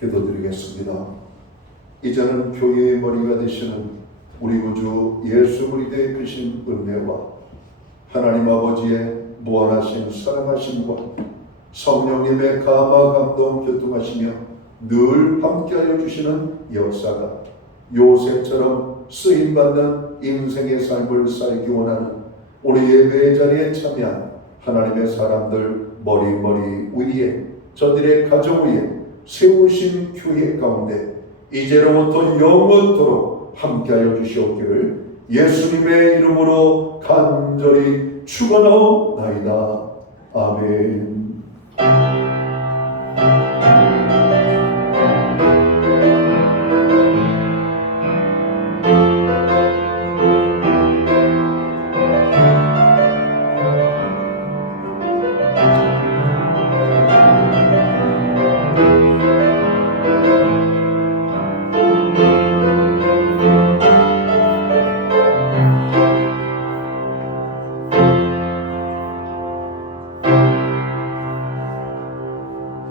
기도드리겠습니다. 이제는 교회의 머리가 되시는 우리 구주 예수 그리스도의 크신 은혜와 하나님 아버지의 무한하신 사랑하심과 성령님의 감화 감동 교통하시며 늘 함께하여 주시는 역사가 요셉처럼 쓰임받는 인생의 삶을 살기 원하는 우리 예배의 자리에 참여한 하나님의 사람들 머리 위에 저들의 가정 위에 세우신 교회 가운데 이제로부터 영원토록 함께하여 주시옵기를 예수님의 이름으로 간절히 축원하옵나이다. 아멘.